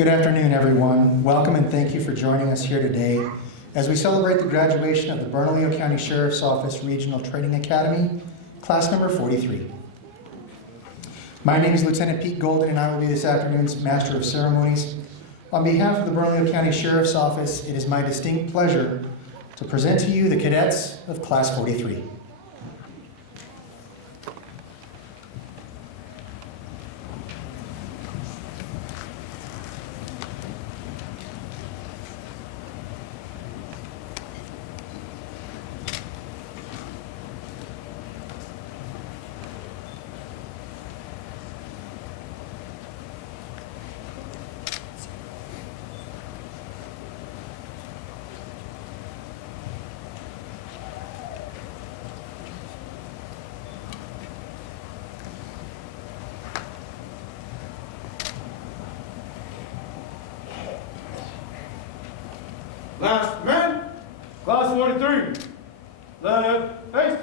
Good afternoon, everyone. Welcome and thank you for joining us here today as we celebrate the graduation of the Bernalillo County Sheriff's Office Regional Training Academy, class number 43. My name is Lieutenant Pete Golden, and I will be this afternoon's Master of Ceremonies. On behalf of the Bernalillo County Sheriff's Office, it is my distinct pleasure to present to you the cadets of class 43. Last man, class 43. Left face.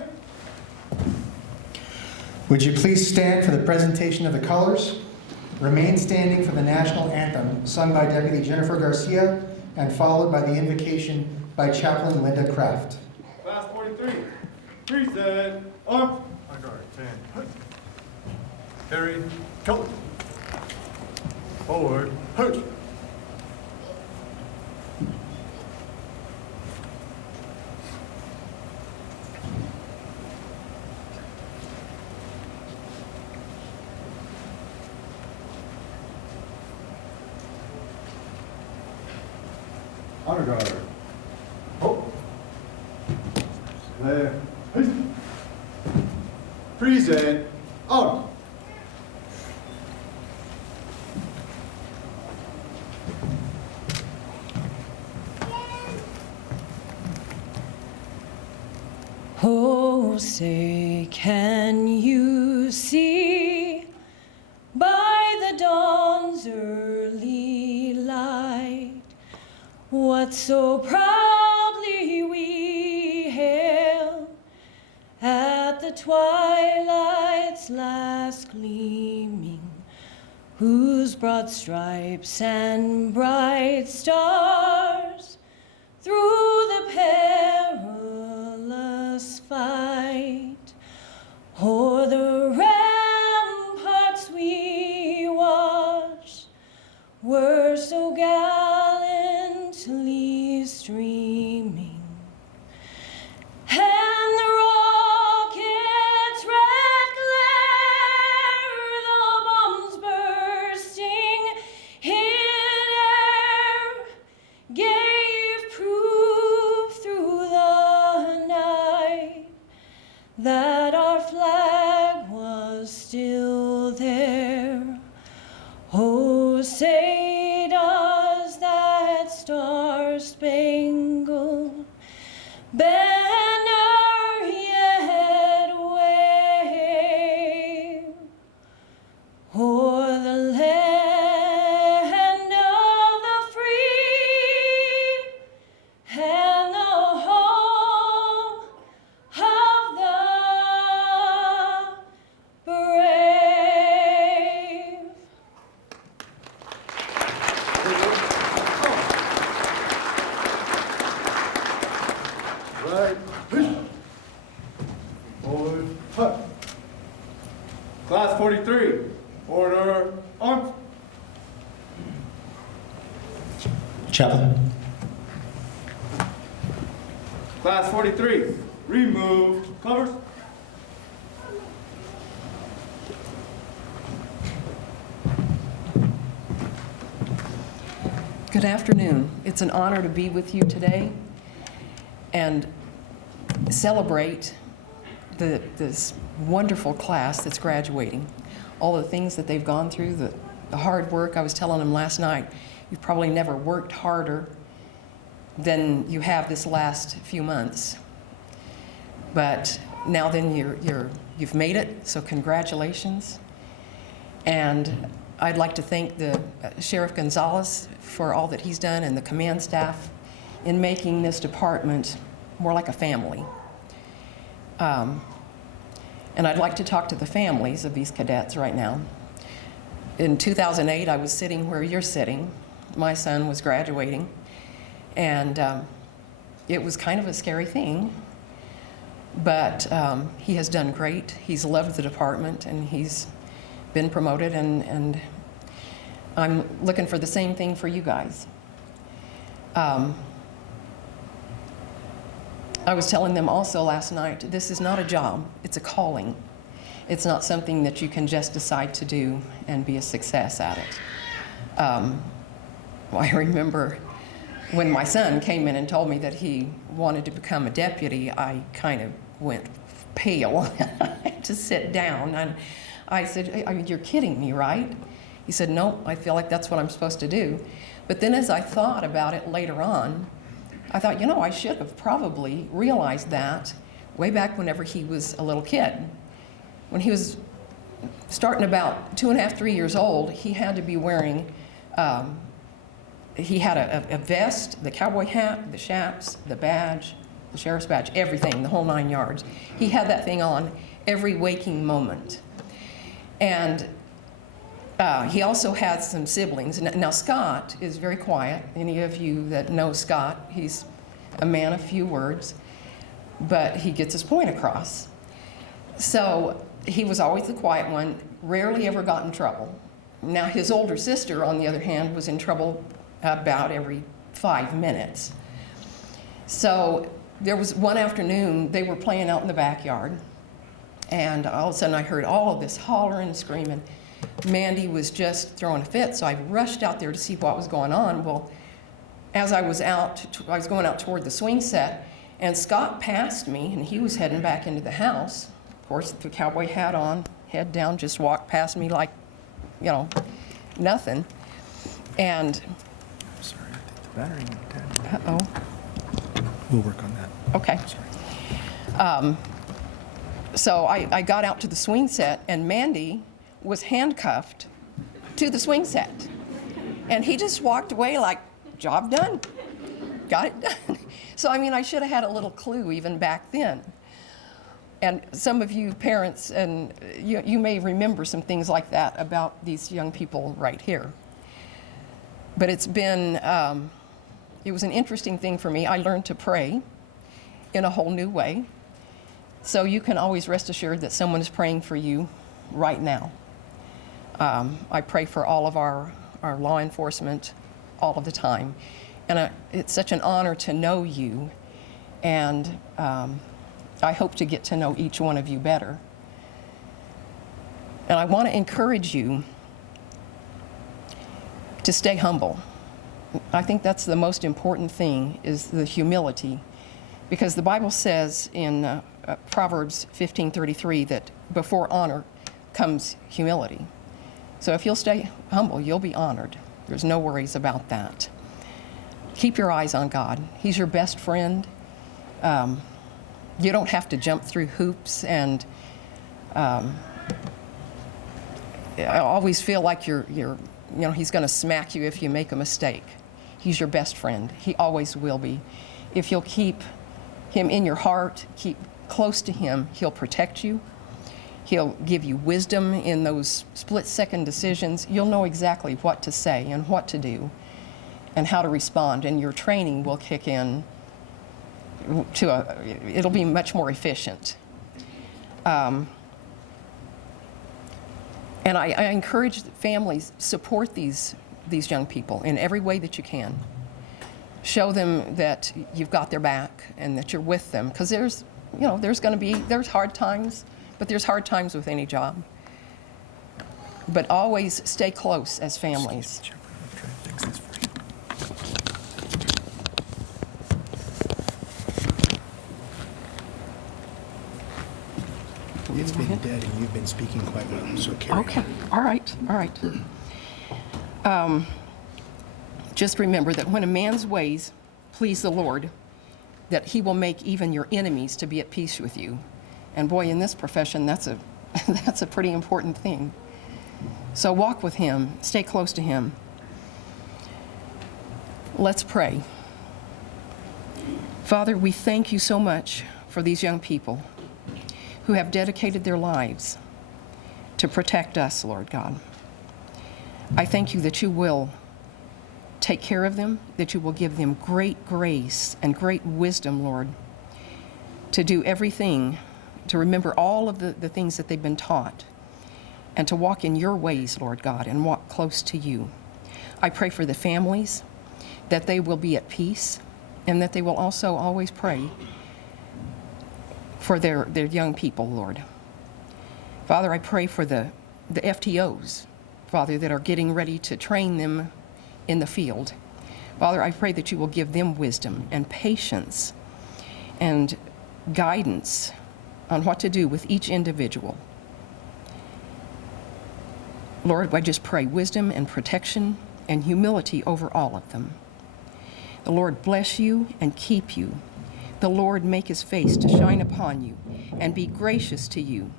Would you please stand for the presentation of the colors? Remain standing for the national anthem, sung by Deputy Jennifer Garcia and followed by the invocation by Chaplain Linda Kraft. Class 43. Present. Arms. On guard. 10. Carry. Coat. Forward. Hurt. Honor guard. Oh. Left. Present. On. Oh, say, can you see by the dawn's early light what so proudly we hailed at the twilight's last gleaming, whose broad stripes and bright stars through the perilous fight o'er the ramparts we watched were so gallantly streaming, and the rocket's red glare, the bombs bursting in air, gave proof through the night that our flag was still there. Oh, say does that star-spangled banner yet wave o'er the land of the free and the home of the brave? Right. Forward. Hut. Class 43. Order. Arms. Chaplain. Class 43. Remove covers. Good afternoon. It's an honor to be with you today and celebrate this wonderful class that's graduating. All the things that they've gone through, the hard work. I was telling them last night, you've probably never worked harder than you have this last few months. But now then you've made it, so congratulations. And I'd like to thank the Sheriff Gonzalez for all that he's done and the command staff in making this department more like a family. And I'd like to talk to the families of these cadets right now. In 2008, I was sitting where you're sitting, my son was graduating, and it was kind of a scary thing, but he has done great. He's loved the department, and he's been promoted, and I'm looking for the same thing for you guys. I was telling them also last night, this is not a job, it's a calling. It's not something that you can just decide to do and be a success at it. I remember when my son came in and told me that he wanted to become a deputy, I kind of went pale. I had to sit down, and I said, I mean, you're kidding me, right? He said, no, I feel like that's what I'm supposed to do. But then as I thought about it later on, I thought, you know, I should have probably realized that way back whenever he was a little kid. When he was starting about 2.5, 3 years old, he had to be wearing, he had a vest, the cowboy hat, the chaps, the badge, the sheriff's badge, everything, the whole 9 yards. He had that thing on every waking moment. And he also had some siblings. Now, Scott is very quiet. Any of you that know Scott, he's a man of few words, but he gets his point across. So he was always the quiet one, rarely ever got in trouble. Now, his older sister, on the other hand, was in trouble about every 5 minutes. So there was one afternoon, they were playing out in the backyard, and all of a sudden I heard all of this hollering and screaming. Mandy was just throwing a fit, so I rushed out there to see what was going on. Well, as I was going out toward the swing set, and Scott passed me, and he was heading back into the house. Of course, the cowboy hat on, head down, just walked past me like, you know, nothing. And, I'm sorry, I think the battery went dead. uh-oh. We'll work on that. Okay. Sorry. So I got out to the swing set, and Mandy was handcuffed to the swing set. And he just walked away like, job done, got it done. So, I mean, I should have had a little clue even back then. And some of you parents, and you may remember some things like that about these young people right here. But it's been, it was an interesting thing for me. I learned to pray in a whole new way. So you can always rest assured that someone is praying for you right now. I pray for all of our law enforcement all of the time. And it's such an honor to know you. And I hope to get to know each one of you better. And I want to encourage you to stay humble. I think that's the most important thing, is the humility. Because the Bible says in Proverbs 15:33 that before honor comes humility. So if you'll stay humble, you'll be honored. There's no worries about that. Keep your eyes on God. He's your best friend. You don't have to jump through hoops, and I always feel like he's going to smack you if you make a mistake. He's your best friend. He always will be. If you'll keep him in your heart, keep close to him, he'll protect you. He'll give you wisdom in those split-second decisions. You'll know exactly what to say and what to do and how to respond, and your training will kick in it'll be much more efficient. And I encourage families, support these young people in every way that you can. Show them that you've got their back and that you're with them, because there's hard times, but there's hard times with any job. But always stay close as families. It's been dead, and you've been speaking quite well, so carry Okay, on. all right. Just remember that when a man's ways please the Lord, that he will make even your enemies to be at peace with you. And boy, in this profession, that's a pretty important thing. So walk with him, stay close to him. Let's pray. Father, we thank you so much for these young people who have dedicated their lives to protect us, Lord God. I thank you that you will take care of them, that you will give them great grace and great wisdom, Lord, to do everything, to remember all of the things that they've been taught, and to walk in your ways, Lord God, and walk close to you. I pray for the families, that they will be at peace, and that they will also always pray for their young people, Lord. Father, I pray for the FTOs, Father, that are getting ready to train them in the field. Father, I pray that you will give them wisdom and patience and guidance on what to do with each individual. Lord, I just pray wisdom and protection and humility over all of them. The Lord bless you and keep you. The Lord make his face to shine upon you and be gracious to you.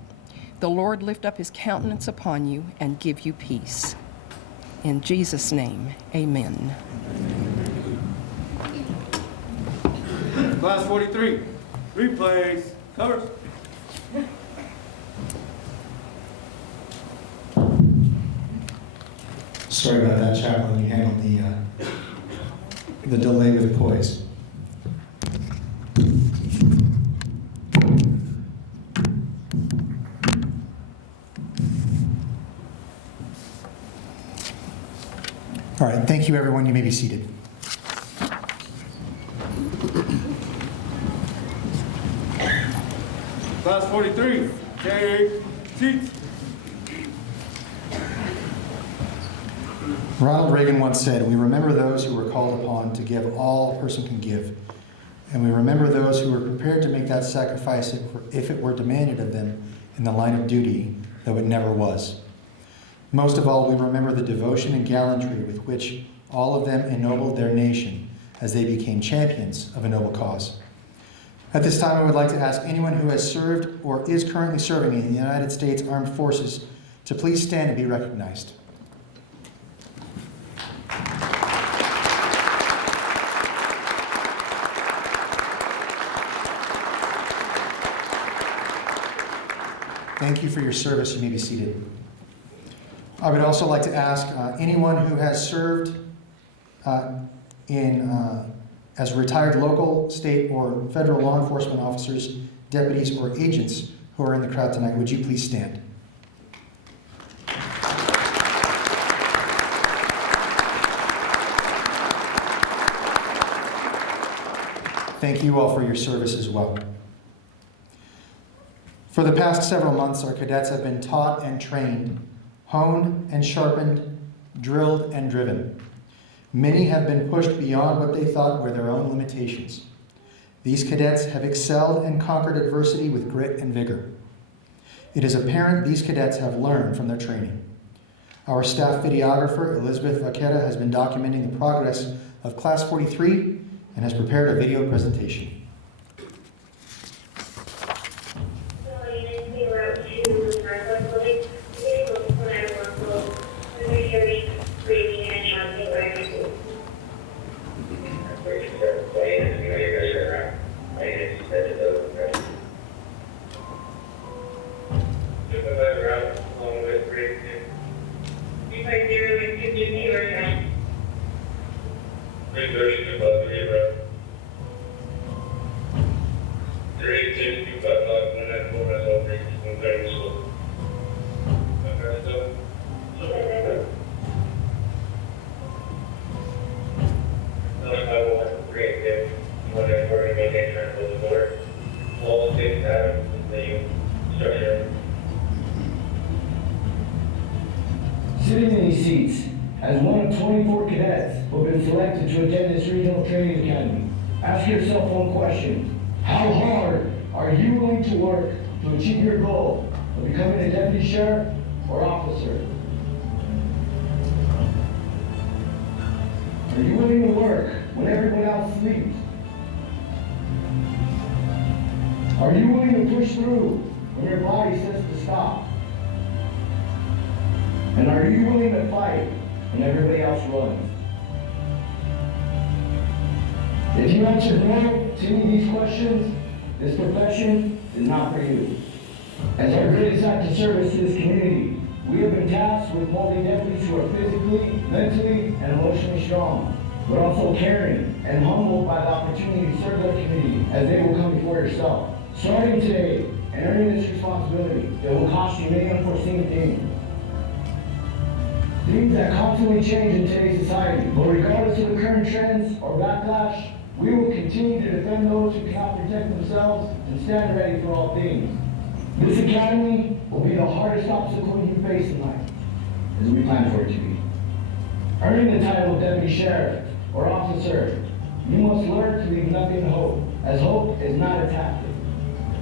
The Lord lift up his countenance upon you and give you peace. In Jesus' name, amen. Class 43, replays, covers. Sorry about that, Chaplain. You handled the delay with poise. All right, thank you, everyone. You may be seated. Class 43, take seats. Ronald Reagan once said, "We remember those who were called upon to give all a person can give, and we remember those who were prepared to make that sacrifice if it were demanded of them in the line of duty, though it never was. Most of all, we remember the devotion and gallantry with which all of them ennobled their nation as they became champions of a noble cause." At this time, I would like to ask anyone who has served or is currently serving in the United States Armed Forces to please stand and be recognized. Thank you for your service. You may be seated. I would also like to ask anyone who has served as retired local, state, or federal law enforcement officers, deputies, or agents who are in the crowd tonight, would you please stand? Thank you all for your service as well. For the past several months, our cadets have been taught and trained, honed and sharpened, drilled and driven. Many have been pushed beyond what they thought were their own limitations. These cadets have excelled and conquered adversity with grit and vigor. It is apparent these cadets have learned from their training. Our staff videographer, Elizabeth Vaquera, has been documenting the progress of Class 43 and has prepared a video presentation. Sitting in these seats as one of 24 cadets who have been selected to attend this regional training academy, ask yourself one question. How hard are you willing to work to achieve your goal of becoming a deputy sheriff or officer? Are you willing to work when everyone else sleeps? Are you willing to push through when your body says to stop? And are you willing to fight when everybody else runs? If you answer no to any of these questions, this profession is not for you. As our greatest act of service to this community, We have been tasked with molding deputies who are physically, mentally, and emotionally strong, but also caring and humbled by the opportunity to serve their community as they will come before yourself. Starting today and earning this responsibility, it will cost you many unforeseen things. Things that constantly change in today's society, but regardless of the current trends or backlash, we will continue to defend those who cannot protect themselves and stand ready for all things. This academy will be the hardest obstacle you face in life, as we plan for it to be. Earning the title of deputy sheriff or officer, you must learn to leave nothing to hope, as hope is not a tactic.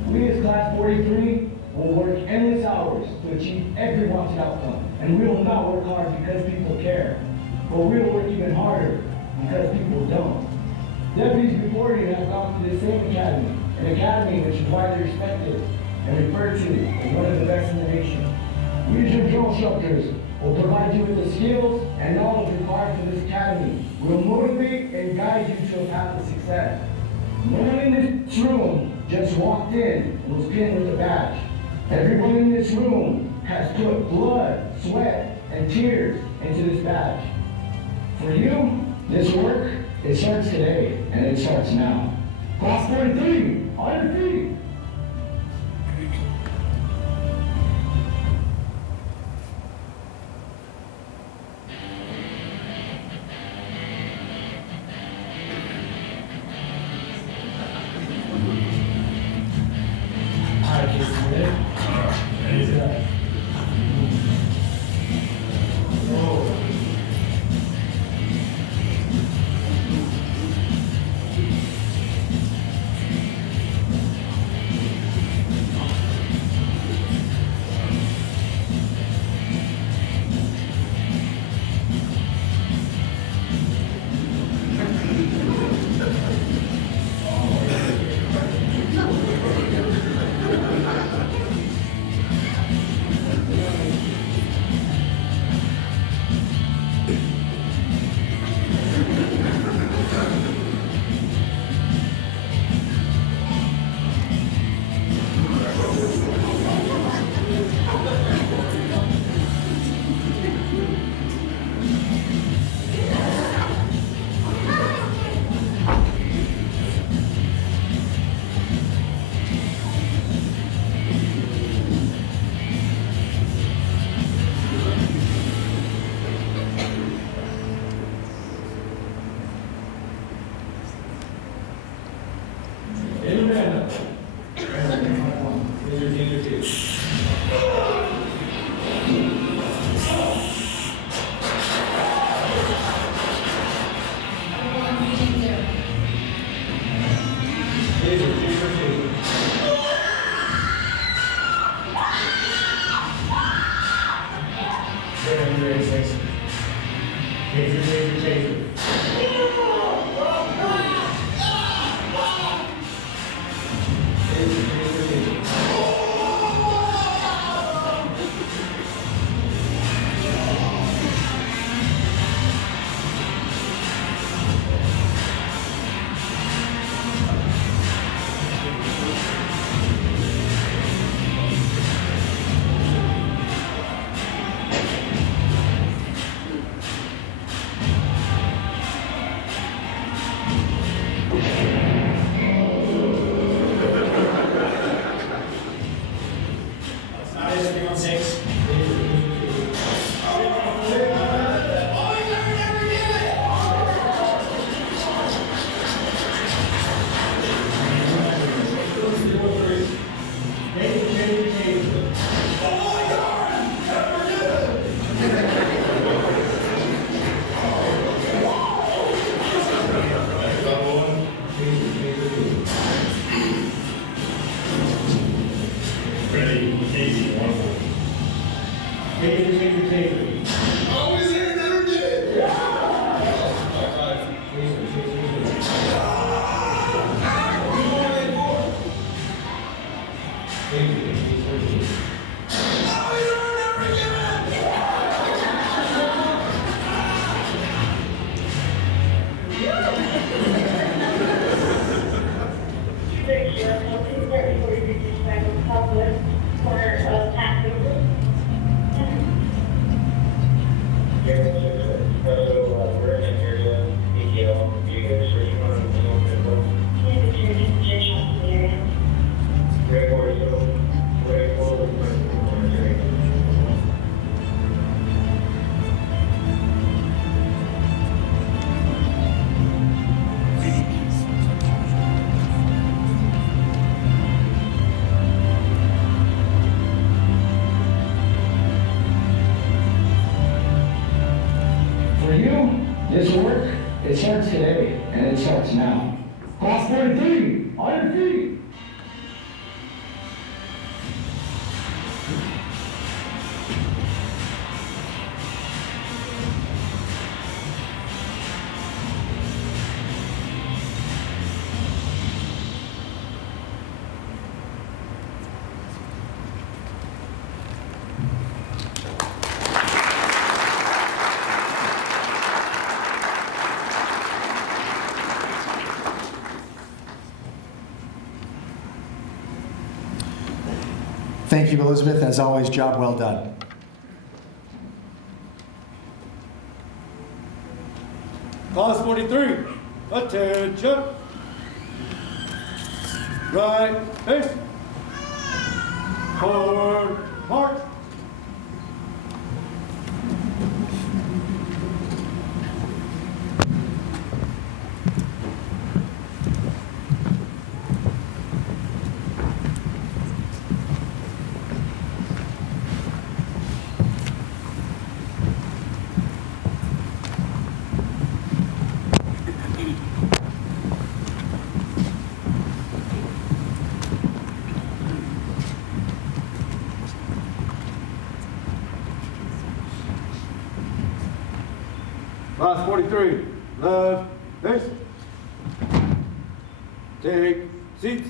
We as Class 43 will work endless hours to achieve every wanted outcome, and we will not work hard because people care, but we will work even harder because people don't. Deputies before you have gone through the same academy, an academy which is widely respected and referred to as one of the best in the nation. We as your drill instructors will provide you with the skills and knowledge required for this academy. We will motivate and guide you to a path of success. No one in this room just walked in and was pinned with a badge. Everyone in this room has put blood, sweat, and tears into this badge. For you, this work, it starts today, and it starts now. Class 43, on your feet. you, this work, it starts today, and it starts now. Class 43, on your feet. Thank you, Elizabeth. As always, job well done. Class 43, attention. Right, face. Forward, march. Class 43, left, face. Take seats.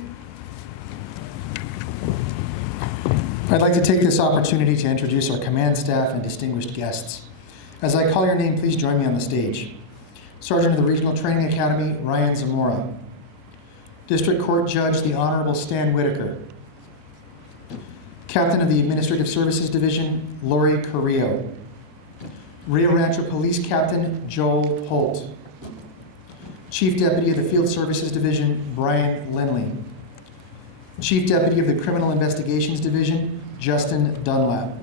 I'd like to take this opportunity to introduce our command staff and distinguished guests. As I call your name, please join me on the stage. Sergeant of the Regional Training Academy, Ryan Zamora. District Court Judge, the Honorable Stan Whitaker. Captain of the Administrative Services Division, Lori Carrillo. Rio Rancho Police Captain, Joel Holt. Chief Deputy of the Field Services Division, Brian Lindley. Chief Deputy of the Criminal Investigations Division, Justin Dunlap.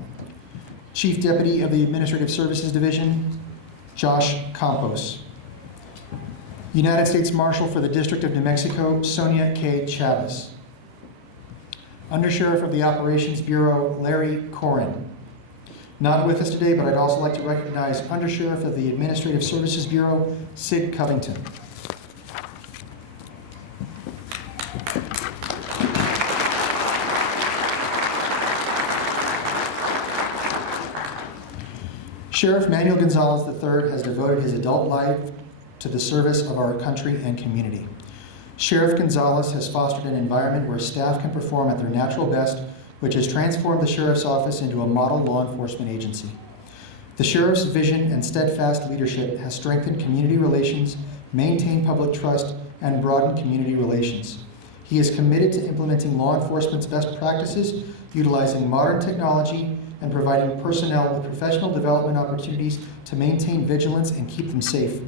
Chief Deputy of the Administrative Services Division, Josh Campos. United States Marshal for the District of New Mexico, Sonia K. Chavis. Undersheriff of the Operations Bureau, Larry Corin. Not with us today, but I'd also like to recognize Undersheriff of the Administrative Services Bureau, Sid Covington. Sheriff Manuel Gonzalez III has devoted his adult life to the service of our country and community. Sheriff Gonzalez has fostered an environment where staff can perform at their natural best, which has transformed the Sheriff's Office into a model law enforcement agency. The Sheriff's vision and steadfast leadership has strengthened community relations, maintained public trust, and broadened community relations. He is committed to implementing law enforcement's best practices, utilizing modern technology, and providing personnel with professional development opportunities to maintain vigilance and keep them safe.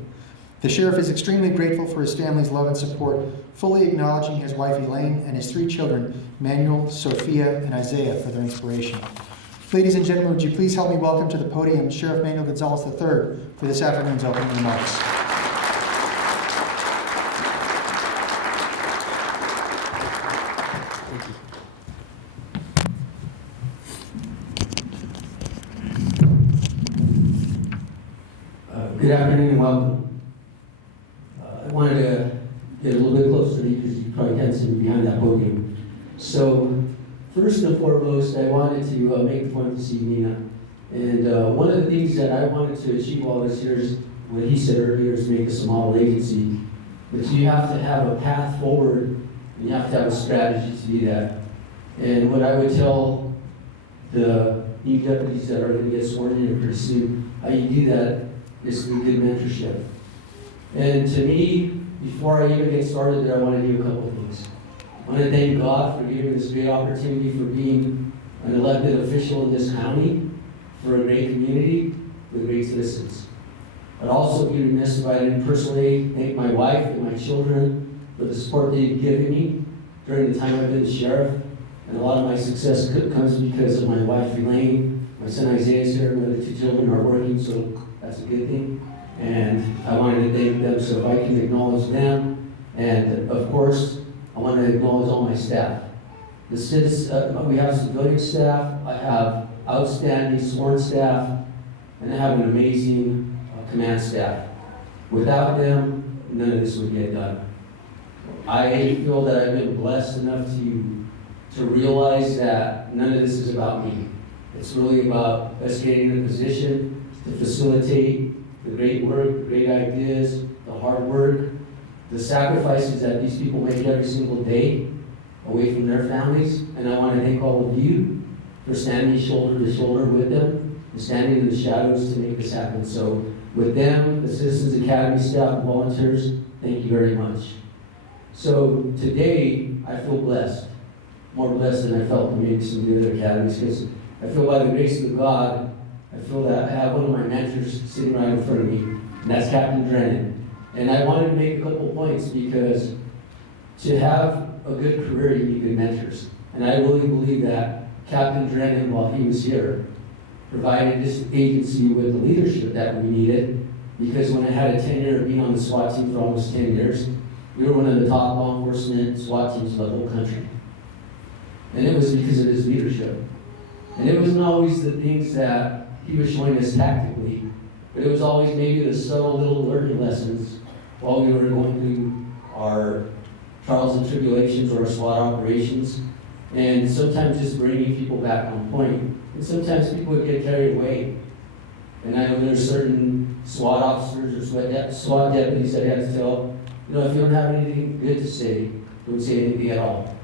The Sheriff is extremely grateful for his family's love and support, fully acknowledging his wife Elaine and his 3 children, Manuel, Sophia, and Isaiah, for their inspiration. Ladies and gentlemen, would you please help me welcome to the podium Sheriff Manuel Gonzalez III for this afternoon's opening remarks. Good afternoon and welcome. I wanted to get a little bit closer to you because you probably can't see me behind that podium. So, first and foremost, I wanted to make the point this evening. And one of the things that I wanted to achieve while I was here is what he said earlier, is make us a model agency. But you have to have a path forward, and you have to have a strategy to do that. And what I would tell the new deputies that are going to get sworn in pretty soon, how you do that is through good mentorship. And to me, before I even get started, I want to do a couple of things. I want to thank God for giving this great opportunity for being an elected official in this county, for a great community with great citizens. I'd also be remiss if I didn't personally thank my wife and my children for the support they've given me during the time I've been the sheriff. And a lot of my success comes because of my wife, Elaine. My son Isaiah is here, my other 2 children are working, so that's a good thing. And I wanted to thank them, so if I can acknowledge them. And of course, I want to acknowledge all my staff. We have civilian staff, I have outstanding sworn staff, and I have an amazing command staff. Without them, none of this would get done. I feel that I've been blessed enough to realize that none of this is about me. It's really about us getting in a position to facilitate the great work, the great ideas, the hard work, the sacrifices that these people make every single day away from their families. And I want to thank all of you for standing shoulder to shoulder with them and standing in the shadows to make this happen. So with them, the Citizens Academy staff and volunteers, thank you very much. So today, I feel blessed, more blessed than I felt in maybe some of the other academies, because I feel by the grace of God, I feel that I have one of my mentors sitting right in front of me, and that's Captain Drennan. And I wanted to make a couple points, because to have a good career, you need good mentors. And I really believe that Captain Drennan, while he was here, provided this agency with the leadership that we needed, because when I had a tenure of being on the SWAT team for almost 10 years, we were one of the top law enforcement SWAT teams in the whole country. And it was because of his leadership. And it wasn't always the things that he was showing us tactically, but it was always maybe the subtle little learning lessons while we were going through our trials and tribulations or our SWAT operations. And sometimes just bringing people back on point. And sometimes people would get carried away. And I know there's certain SWAT officers or SWAT deputies that have to tell, you know, if you don't have anything good to say, don't say anything at all.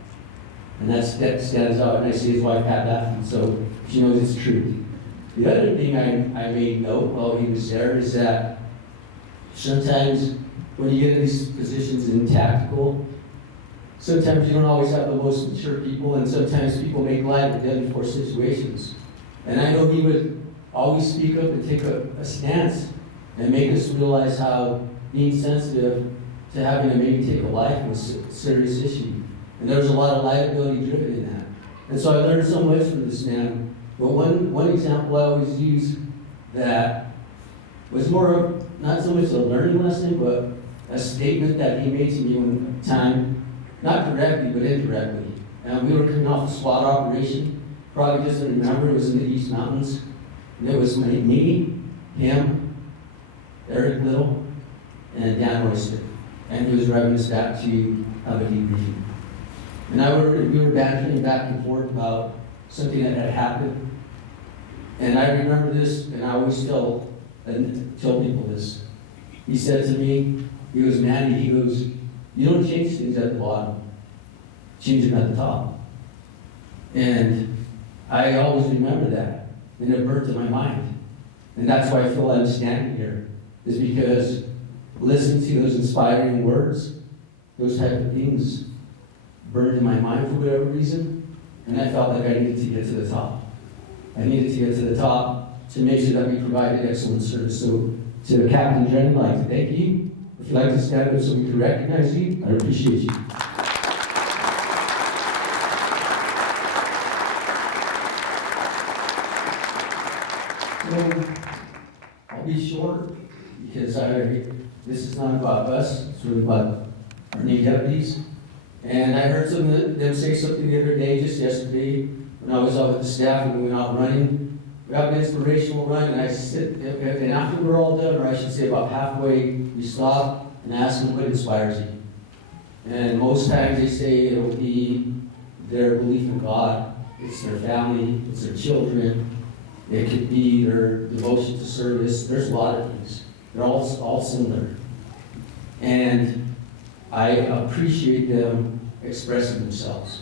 And that stands out, and I see his wife Pat laughing, so she knows it's true. The other thing I made note while he was there is that sometimes when you get in these positions in tactical, sometimes you don't always have the most mature people, and sometimes people make light of deadly force situations. And I know he would always speak up and take a stance and make us realize how being sensitive to having to maybe take a life was a serious issue. And there was a lot of liability driven in that. And so I learned so much from this man. But one example I always use that was more of, not so much a learning lesson, but a statement that he made to me one time, not directly, but indirectly. And we were coming off a SWAT operation, probably doesn't remember, it was in the East Mountains. And it was me, him, Eric Little, and Dan Royster. And he was driving us back to have a debriefing. And we were bantering back and forth about something that had happened. And I remember this, and I always tell people this. He said to me, he goes, Manny, he goes, you don't change things at the bottom, change them at the top. And I always remember that, and it burnt in my mind. And that's why I feel I'm standing here, is because listening to those inspiring words, those type of things burned in my mind for whatever reason, and I felt like I needed to get to the top. I needed to get to the top to make sure that we provided excellent service. So to Captain Drennan, I'd like to thank you. If you'd like to stand up so we can recognize you, I appreciate you. So I'll be short because this is not about us, it's really about our new deputies. And I heard some of them say something the other day, just yesterday, when I was out with the staff and we went out running. We have an inspirational run, and and after we're all done, or I should say about halfway, we stop and ask them what inspires you. And most times they say it'll be their belief in God, it's their family, it's their children, it could be their devotion to service. There's a lot of things. They're all similar. And I appreciate them expressing themselves.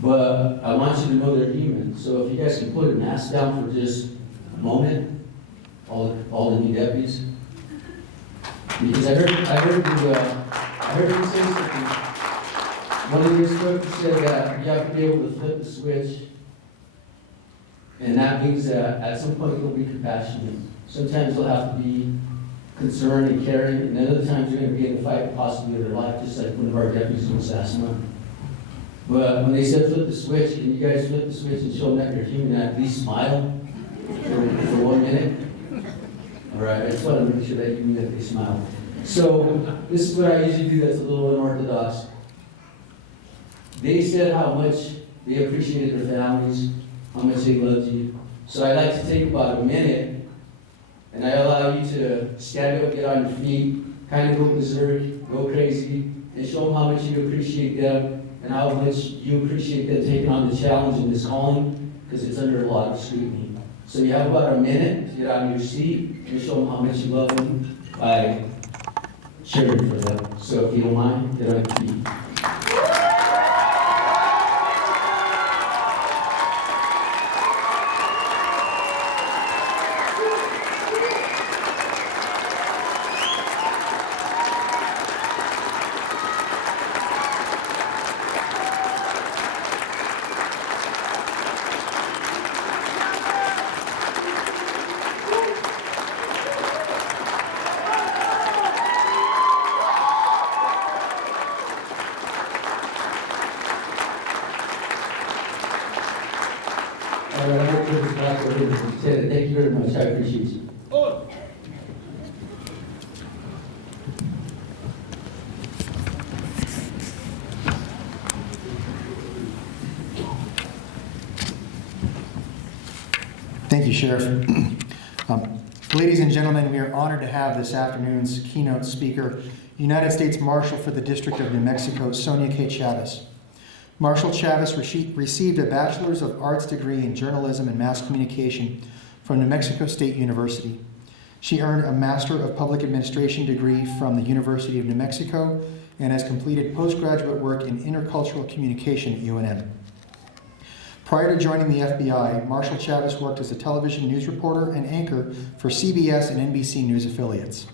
But I want you to know they're human. So if you guys can put a mask down for just a moment, all the new deputies. Because I heard you say something. One of your instructors said that you have to be able to flip the switch. And that means that at some point you'll be compassionate. Sometimes you'll have to be concerned and caring, and then other times you're going to be in the fight possibly of their life, just like one of our deputies was last month. But when they said flip the switch, can you guys flip the switch and show them that you're human and at least smile for 1 minute? All right, I just want to make sure that you mean that they smile. So this is what I usually do that's a little unorthodox. They said how much they appreciated their families, how much they loved you. So I'd like to take about a minute, and I allow allow you to stand up, get on your feet, kind of go berserk, go crazy, and show them how much you appreciate them and how much you appreciate them taking on the challenge in this calling, because it's under a lot of scrutiny. So you have about a minute to get on your seat and show them how much you love them by cheering for them. So if you don't mind, get on your feet. Thank you very much. I appreciate you. Thank you, Sheriff. Ladies and gentlemen, we are honored to have this afternoon's keynote speaker, United States Marshal for the District of New Mexico, Sonia K. Chavez. Marshal Chavez received a Bachelor's of Arts degree in Journalism and Mass Communication from New Mexico State University. She earned a Master of Public Administration degree from the University of New Mexico and has completed postgraduate work in intercultural communication at UNM. Prior to joining the FBI, Marshal Chavez worked as a television news reporter and anchor for CBS and NBC News affiliates.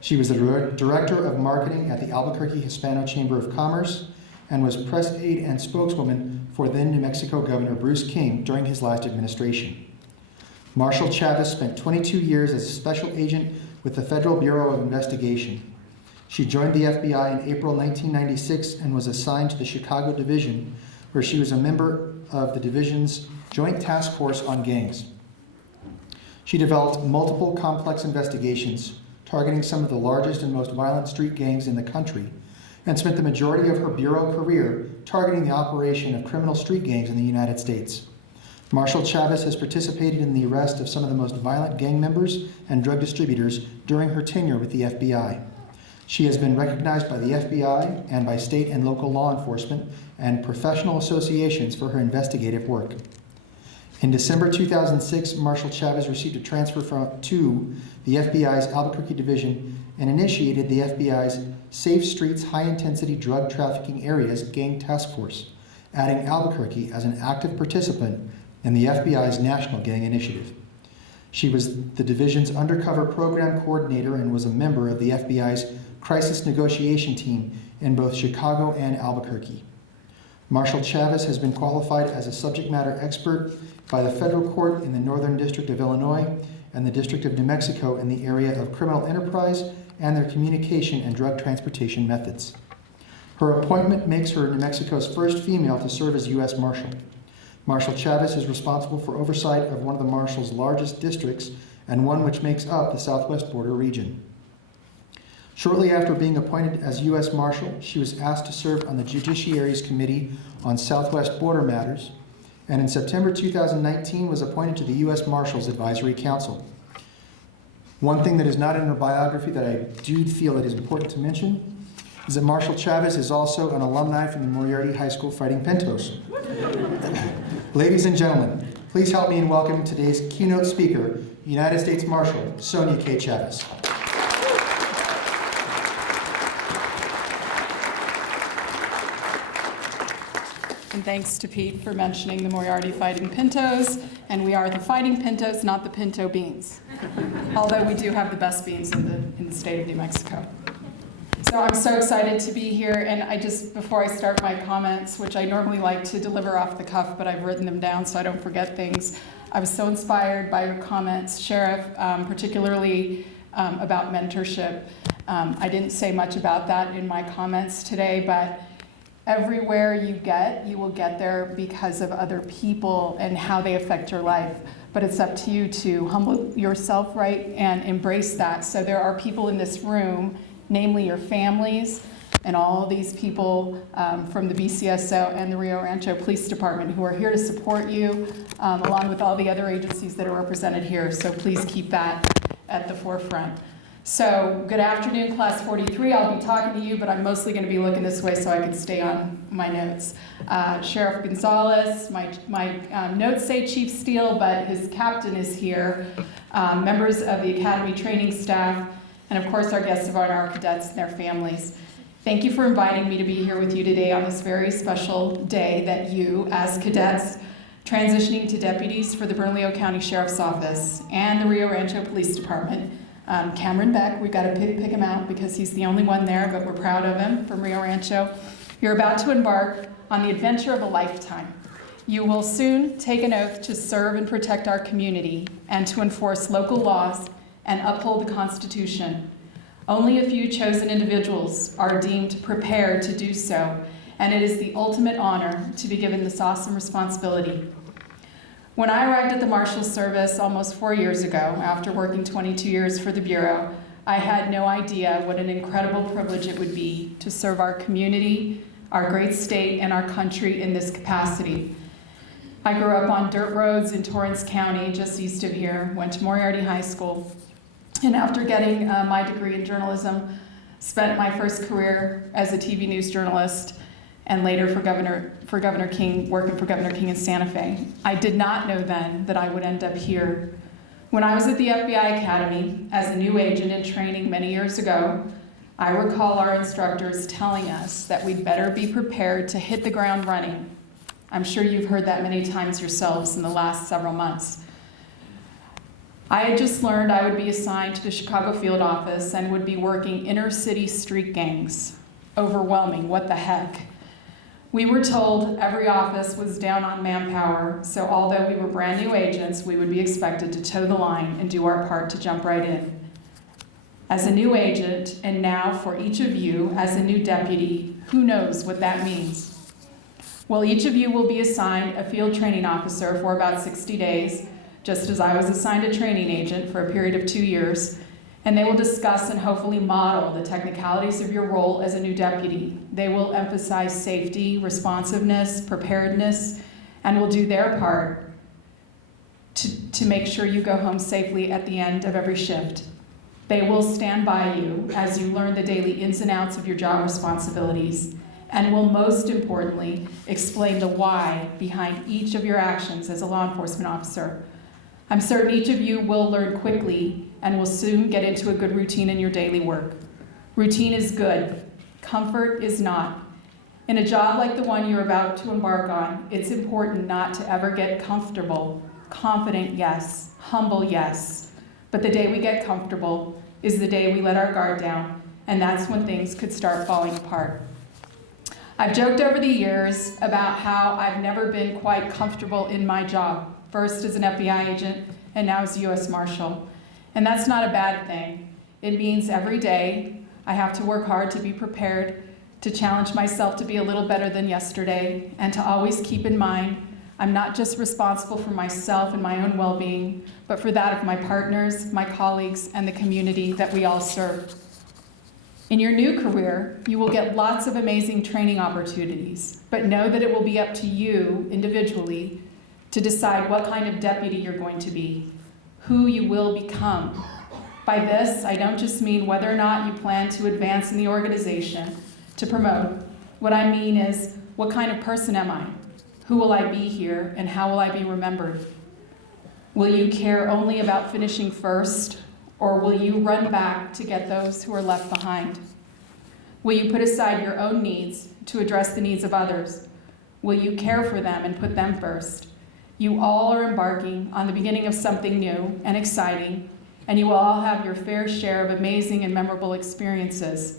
She was the Director of Marketing at the Albuquerque Hispano Chamber of Commerce and was press aide and spokeswoman for then New Mexico Governor Bruce King during his last administration. Marshal Chavez spent 22 years as a special agent with the Federal Bureau of Investigation. She joined the FBI in April 1996 and was assigned to the Chicago Division, where she was a member of the division's Joint Task Force on Gangs. She developed multiple complex investigations targeting some of the largest and most violent street gangs in the country, and spent the majority of her bureau career targeting the operation of criminal street gangs in the United States. Marshal Chavez has participated in the arrest of some of the most violent gang members and drug distributors during her tenure with the FBI. She has been recognized by the FBI and by state and local law enforcement and professional associations for her investigative work. In December 2006, Marshal Chavez received a transfer to the FBI's Albuquerque Division and initiated the FBI's Safe Streets High-Intensity Drug Trafficking Areas Gang Task Force, adding Albuquerque as an active participant in the FBI's National Gang Initiative. She was the division's undercover program coordinator and was a member of the FBI's crisis negotiation team in both Chicago and Albuquerque. Marshal Chavez has been qualified as a subject matter expert by the federal court in the Northern District of Illinois and the District of New Mexico in the area of criminal enterprise and their communication and drug transportation methods. Her appointment makes her New Mexico's first female to serve as U.S. Marshal. Marshal Chavez is responsible for oversight of one of the Marshal's largest districts and one which makes up the Southwest Border region. Shortly after being appointed as U.S. Marshal, she was asked to serve on the Judiciary's Committee on Southwest Border Matters, and in September 2019 was appointed to the U.S. Marshal's Advisory Council. One thing that is not in her biography that I do feel it is important to mention is that Marshal Chavez is also an alumni from the Moriarty High School Fighting Pintos. Ladies and gentlemen, please help me in welcoming today's keynote speaker, United States Marshal Sonia K. Chavez. And thanks to Pete for mentioning the Moriarty Fighting Pintos. And we are the Fighting Pintos, not the Pinto beans. Although we do have the best beans in the state of New Mexico. So I'm so excited to be here. And before I start my comments, which I normally like to deliver off the cuff, but I've written them down so I don't forget things. I was so inspired by your comments, Sheriff, particularly about mentorship. I didn't say much about that in my comments today, but everywhere you will get there because of other people and how they affect your life. But it's up to you to humble yourself, right, and embrace that. So there are people in this room, namely your families, and all these people from the BCSO and the Rio Rancho Police Department who are here to support you, along with all the other agencies that are represented here. So please keep that at the forefront. So, good afternoon, Class 43. I'll be talking to you, but I'm mostly going to be looking this way so I can stay on my notes. Sheriff Gonzalez, my notes say Chief Steele, but his captain is here. Members of the Academy training staff, and of course our guests of honor, our cadets and their families. Thank you for inviting me to be here with you today on this very special day that you, as cadets, transitioning to deputies for the Bernalillo County Sheriff's Office and the Rio Rancho Police Department. Cameron Beck, we've got to pick him out because he's the only one there, but we're proud of him, from Rio Rancho. You're about to embark on the adventure of a lifetime. You will soon take an oath to serve and protect our community and to enforce local laws and uphold the Constitution. Only a few chosen individuals are deemed prepared to do so, and it is the ultimate honor to be given this awesome responsibility. When I arrived at the Marshal Service almost 4 years ago, after working 22 years for the Bureau, I had no idea what an incredible privilege it would be to serve our community, our great state, and our country in this capacity. I grew up on dirt roads in Torrance County, just east of here, went to Moriarty High School, and after getting my degree in journalism, spent my first career as a TV news journalist and later for Governor King, working for Governor King in Santa Fe. I did not know then that I would end up here. When I was at the FBI Academy as a new agent in training many years ago, I recall our instructors telling us that we'd better be prepared to hit the ground running. I'm sure you've heard that many times yourselves in the last several months. I had just learned I would be assigned to the Chicago field office and would be working inner city street gangs. Overwhelming, what the heck? We were told every office was down on manpower, so although we were brand new agents, we would be expected to toe the line and do our part to jump right in. As a new agent, and now for each of you as a new deputy, who knows what that means? Well, each of you will be assigned a field training officer for about 60 days, just as I was assigned a training agent for a period of 2 years, and they will discuss and hopefully model the technicalities of your role as a new deputy. They will emphasize safety, responsiveness, preparedness, and will do their part to make sure you go home safely at the end of every shift. They will stand by you as you learn the daily ins and outs of your job responsibilities, and will most importantly explain the why behind each of your actions as a law enforcement officer. I'm certain each of you will learn quickly and will soon get into a good routine in your daily work. Routine is good. Comfort is not. In a job like the one you're about to embark on, it's important not to ever get comfortable. Confident, yes. Humble, yes. But the day we get comfortable is the day we let our guard down, and that's when things could start falling apart. I've joked over the years about how I've never been quite comfortable in my job, first as an FBI agent and now as a U.S. Marshal. And that's not a bad thing. It means every day I have to work hard to be prepared, to challenge myself to be a little better than yesterday, and to always keep in mind I'm not just responsible for myself and my own well-being, but for that of my partners, my colleagues, and the community that we all serve. In your new career, you will get lots of amazing training opportunities, but know that it will be up to you individually to decide what kind of deputy you're going to be, who you will become. By this, I don't just mean whether or not you plan to advance in the organization, to promote. What I mean is, what kind of person am I? Who will I be here, and how will I be remembered? Will you care only about finishing first, or will you run back to get those who are left behind? Will you put aside your own needs to address the needs of others? Will you care for them and put them first? You all are embarking on the beginning of something new and exciting, and you will all have your fair share of amazing and memorable experiences.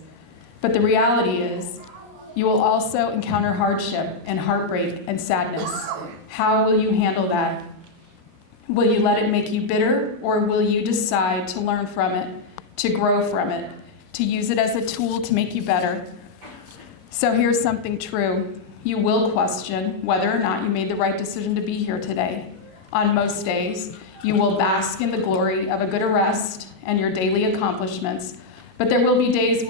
But the reality is, you will also encounter hardship and heartbreak and sadness. How will you handle that? Will you let it make you bitter, or will you decide to learn from it, to grow from it, to use it as a tool to make you better? So here's something true. You will question whether or not you made the right decision to be here today. On most days, you will bask in the glory of a good arrest and your daily accomplishments, but there will be days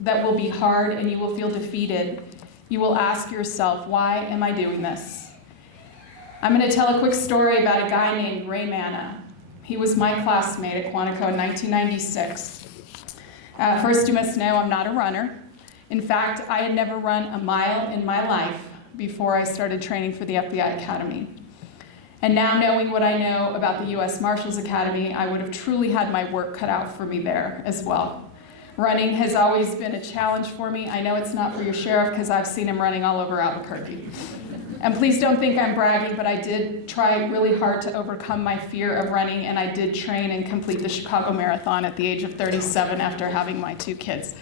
that will be hard and you will feel defeated. You will ask yourself, why am I doing this? I'm going to tell a quick story about a guy named Ray Manna. He was my classmate at Quantico in 1996. First, you must know I'm not a runner. In fact, I had never run a mile in my life before I started training for the FBI Academy. And now, knowing what I know about the U.S. Marshal's Academy, I would have truly had my work cut out for me there as well. Running has always been a challenge for me. I know it's not for your sheriff because I've seen him running all over Albuquerque. And please don't think I'm bragging, but I did try really hard to overcome my fear of running, and I did train and complete the Chicago Marathon at the age of 37 after having my 2 kids.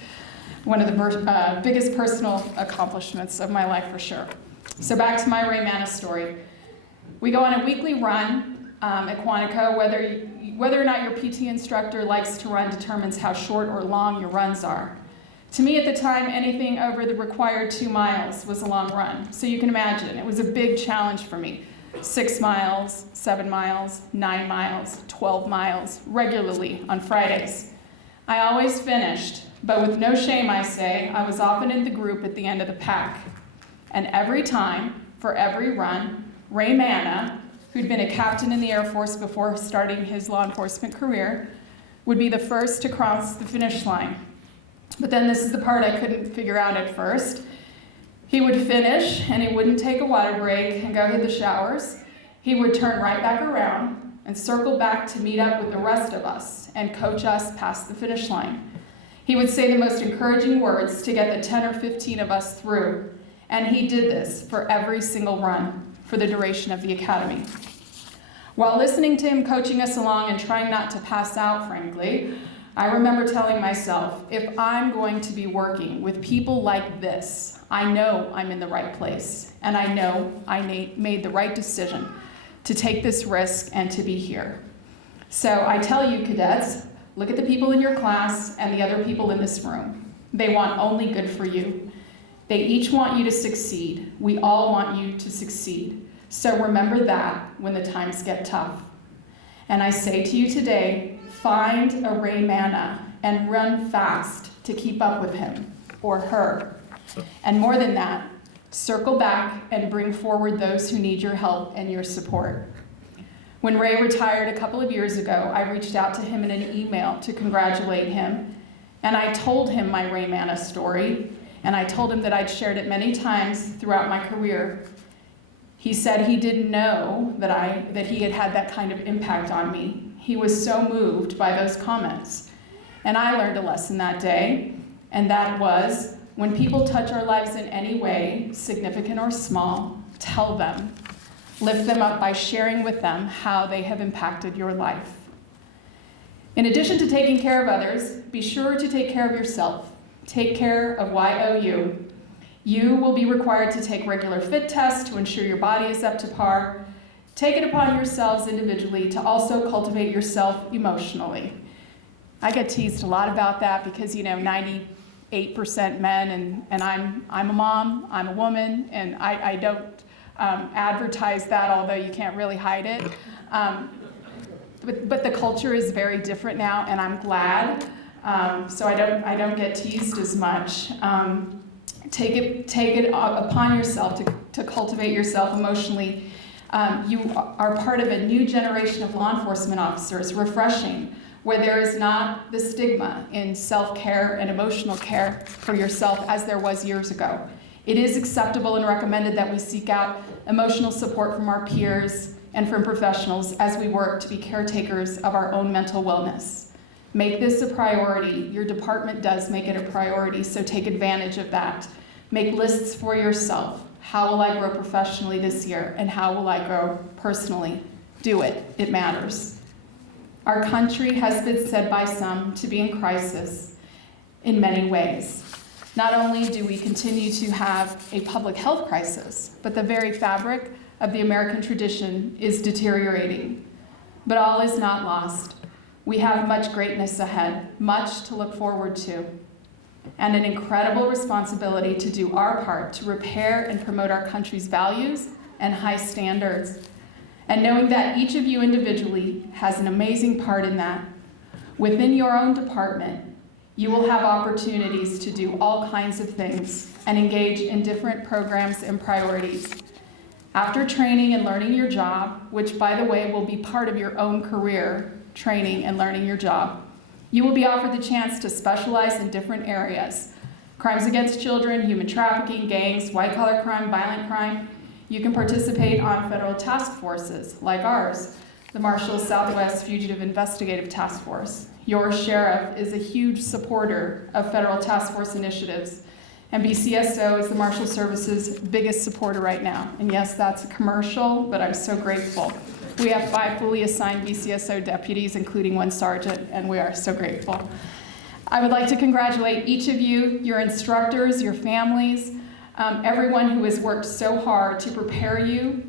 One of the biggest personal accomplishments of my life for sure. So back to my Ray Manis story. We go on a weekly run at Quantico. Whether or not your PT instructor likes to run determines how short or long your runs are. To me at the time, anything over the required 2 miles was a long run. So you can imagine, it was a big challenge for me. 6 miles, 7 miles, 9 miles, 12 miles, regularly on Fridays. I always finished, but with no shame I say, I was often in the group at the end of the pack. And every time, for every run, Ray Manna, who'd been a captain in the Air Force before starting his law enforcement career, would be the first to cross the finish line. But then this is the part I couldn't figure out at first. He would finish, and he wouldn't take a water break and go hit the showers. He would turn right back around and circle back to meet up with the rest of us and coach us past the finish line. He would say the most encouraging words to get the 10 or 15 of us through, and he did this for every single run for the duration of the academy. While listening to him coaching us along and trying not to pass out, frankly, I remember telling myself, if I'm going to be working with people like this, I know I'm in the right place, and I know I made the right decision to take this risk and to be here. So I tell you, cadets, look at the people in your class and the other people in this room. They want only good for you. They each want you to succeed. We all want you to succeed. So remember that when the times get tough. And I say to you today, find a Ray Manna and run fast to keep up with him or her. And more than that, circle back and bring forward those who need your help and your support. When Ray retired a couple of years ago, I reached out to him in an email to congratulate him, and I told him my Ray Manna story, and I told him that I'd shared it many times throughout my career. He said he didn't know that he had had that kind of impact on me. He was so moved by those comments. And I learned a lesson that day, and that was, when people touch our lives in any way, significant or small, tell them. Lift them up by sharing with them how they have impacted your life. In addition to taking care of others, be sure to take care of yourself. Take care of YOU. You will be required to take regular fit tests to ensure your body is up to par. Take it upon yourselves individually to also cultivate yourself emotionally. I get teased a lot about that because, 98% men, and I'm a mom, I'm a woman, and I don't advertise that, although you can't really hide it. But the culture is very different now, and I'm glad. So I don't get teased as much. Take it upon yourself to cultivate yourself emotionally. You are part of a new generation of law enforcement officers, refreshing, where there is not the stigma in self-care and emotional care for yourself as there was years ago. It is acceptable and recommended that we seek out emotional support from our peers and from professionals as we work to be caretakers of our own mental wellness. Make this a priority. Your department does make it a priority, so take advantage of that. Make lists for yourself. How will I grow professionally this year, and how will I grow personally? Do it. It matters. Our country has been said by some to be in crisis in many ways. Not only do we continue to have a public health crisis, but the very fabric of the American tradition is deteriorating. But all is not lost. We have much greatness ahead, much to look forward to, and an incredible responsibility to do our part to repair and promote our country's values and high standards. And knowing that each of you individually has an amazing part in that. Within your own department, you will have opportunities to do all kinds of things and engage in different programs and priorities. After training and learning your job, which by the way will be part of your own career, training and learning your job, you will be offered the chance to specialize in different areas. Crimes against children, human trafficking, gangs, white-collar crime, violent crime. You can participate on federal task forces like ours, the Marshal Southwest Fugitive Investigative Task Force. Your sheriff is a huge supporter of federal task force initiatives, and BCSO is the Marshal Service's biggest supporter right now. And yes, that's a commercial, but I'm so grateful. We have 5 fully assigned BCSO deputies, including 1 sergeant, and we are so grateful. I would like to congratulate each of you, your instructors, your families, everyone who has worked so hard to prepare you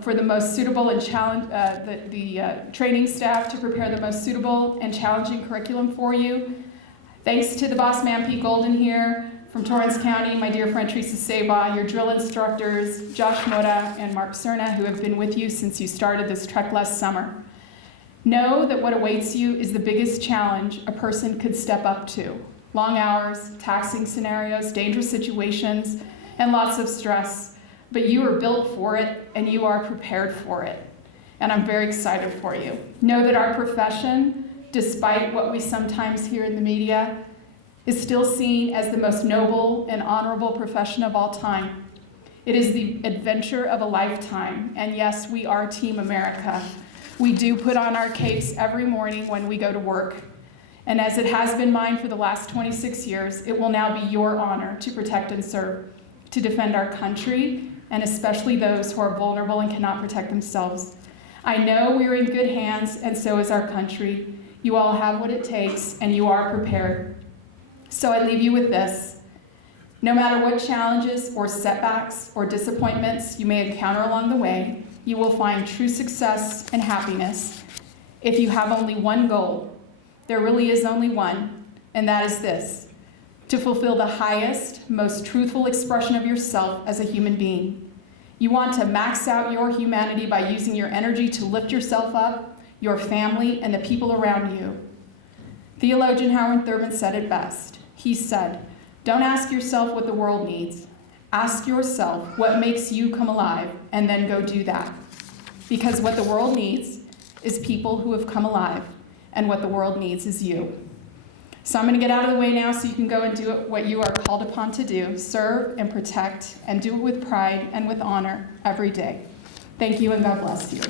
for the most suitable and training staff to prepare the most suitable and challenging curriculum for you. Thanks to the boss man, Pete Golden here from Torrance County, my dear friend Teresa Seba, your drill instructors, Josh Mota and Mark Cerna, who have been with you since you started this trek last summer. Know that what awaits you is the biggest challenge a person could step up to. Long hours, taxing scenarios, dangerous situations, and lots of stress. But you are built for it, and you are prepared for it. And I'm very excited for you. Know that our profession, despite what we sometimes hear in the media, is still seen as the most noble and honorable profession of all time. It is the adventure of a lifetime, and yes, we are Team America. We do put on our capes every morning when we go to work, and as it has been mine for the last 26 years, it will now be your honor to protect and serve, to defend our country, and especially those who are vulnerable and cannot protect themselves. I know we are in good hands, and so is our country. You all have what it takes, and you are prepared. So I leave you with this. No matter what challenges or setbacks or disappointments you may encounter along the way, you will find true success and happiness if you have only one goal. There really is only one, and that is this: to fulfill the highest, most truthful expression of yourself as a human being. You want to max out your humanity by using your energy to lift yourself up, your family, and the people around you. Theologian Howard Thurman said it best. He said, "Don't ask yourself what the world needs. Ask yourself what makes you come alive, and then go do that." Because what the world needs is people who have come alive, and what the world needs is you. So I'm going to get out of the way now so you can go and do what you are called upon to do: serve and protect, and do it with pride and with honor every day. Thank you, and God bless you.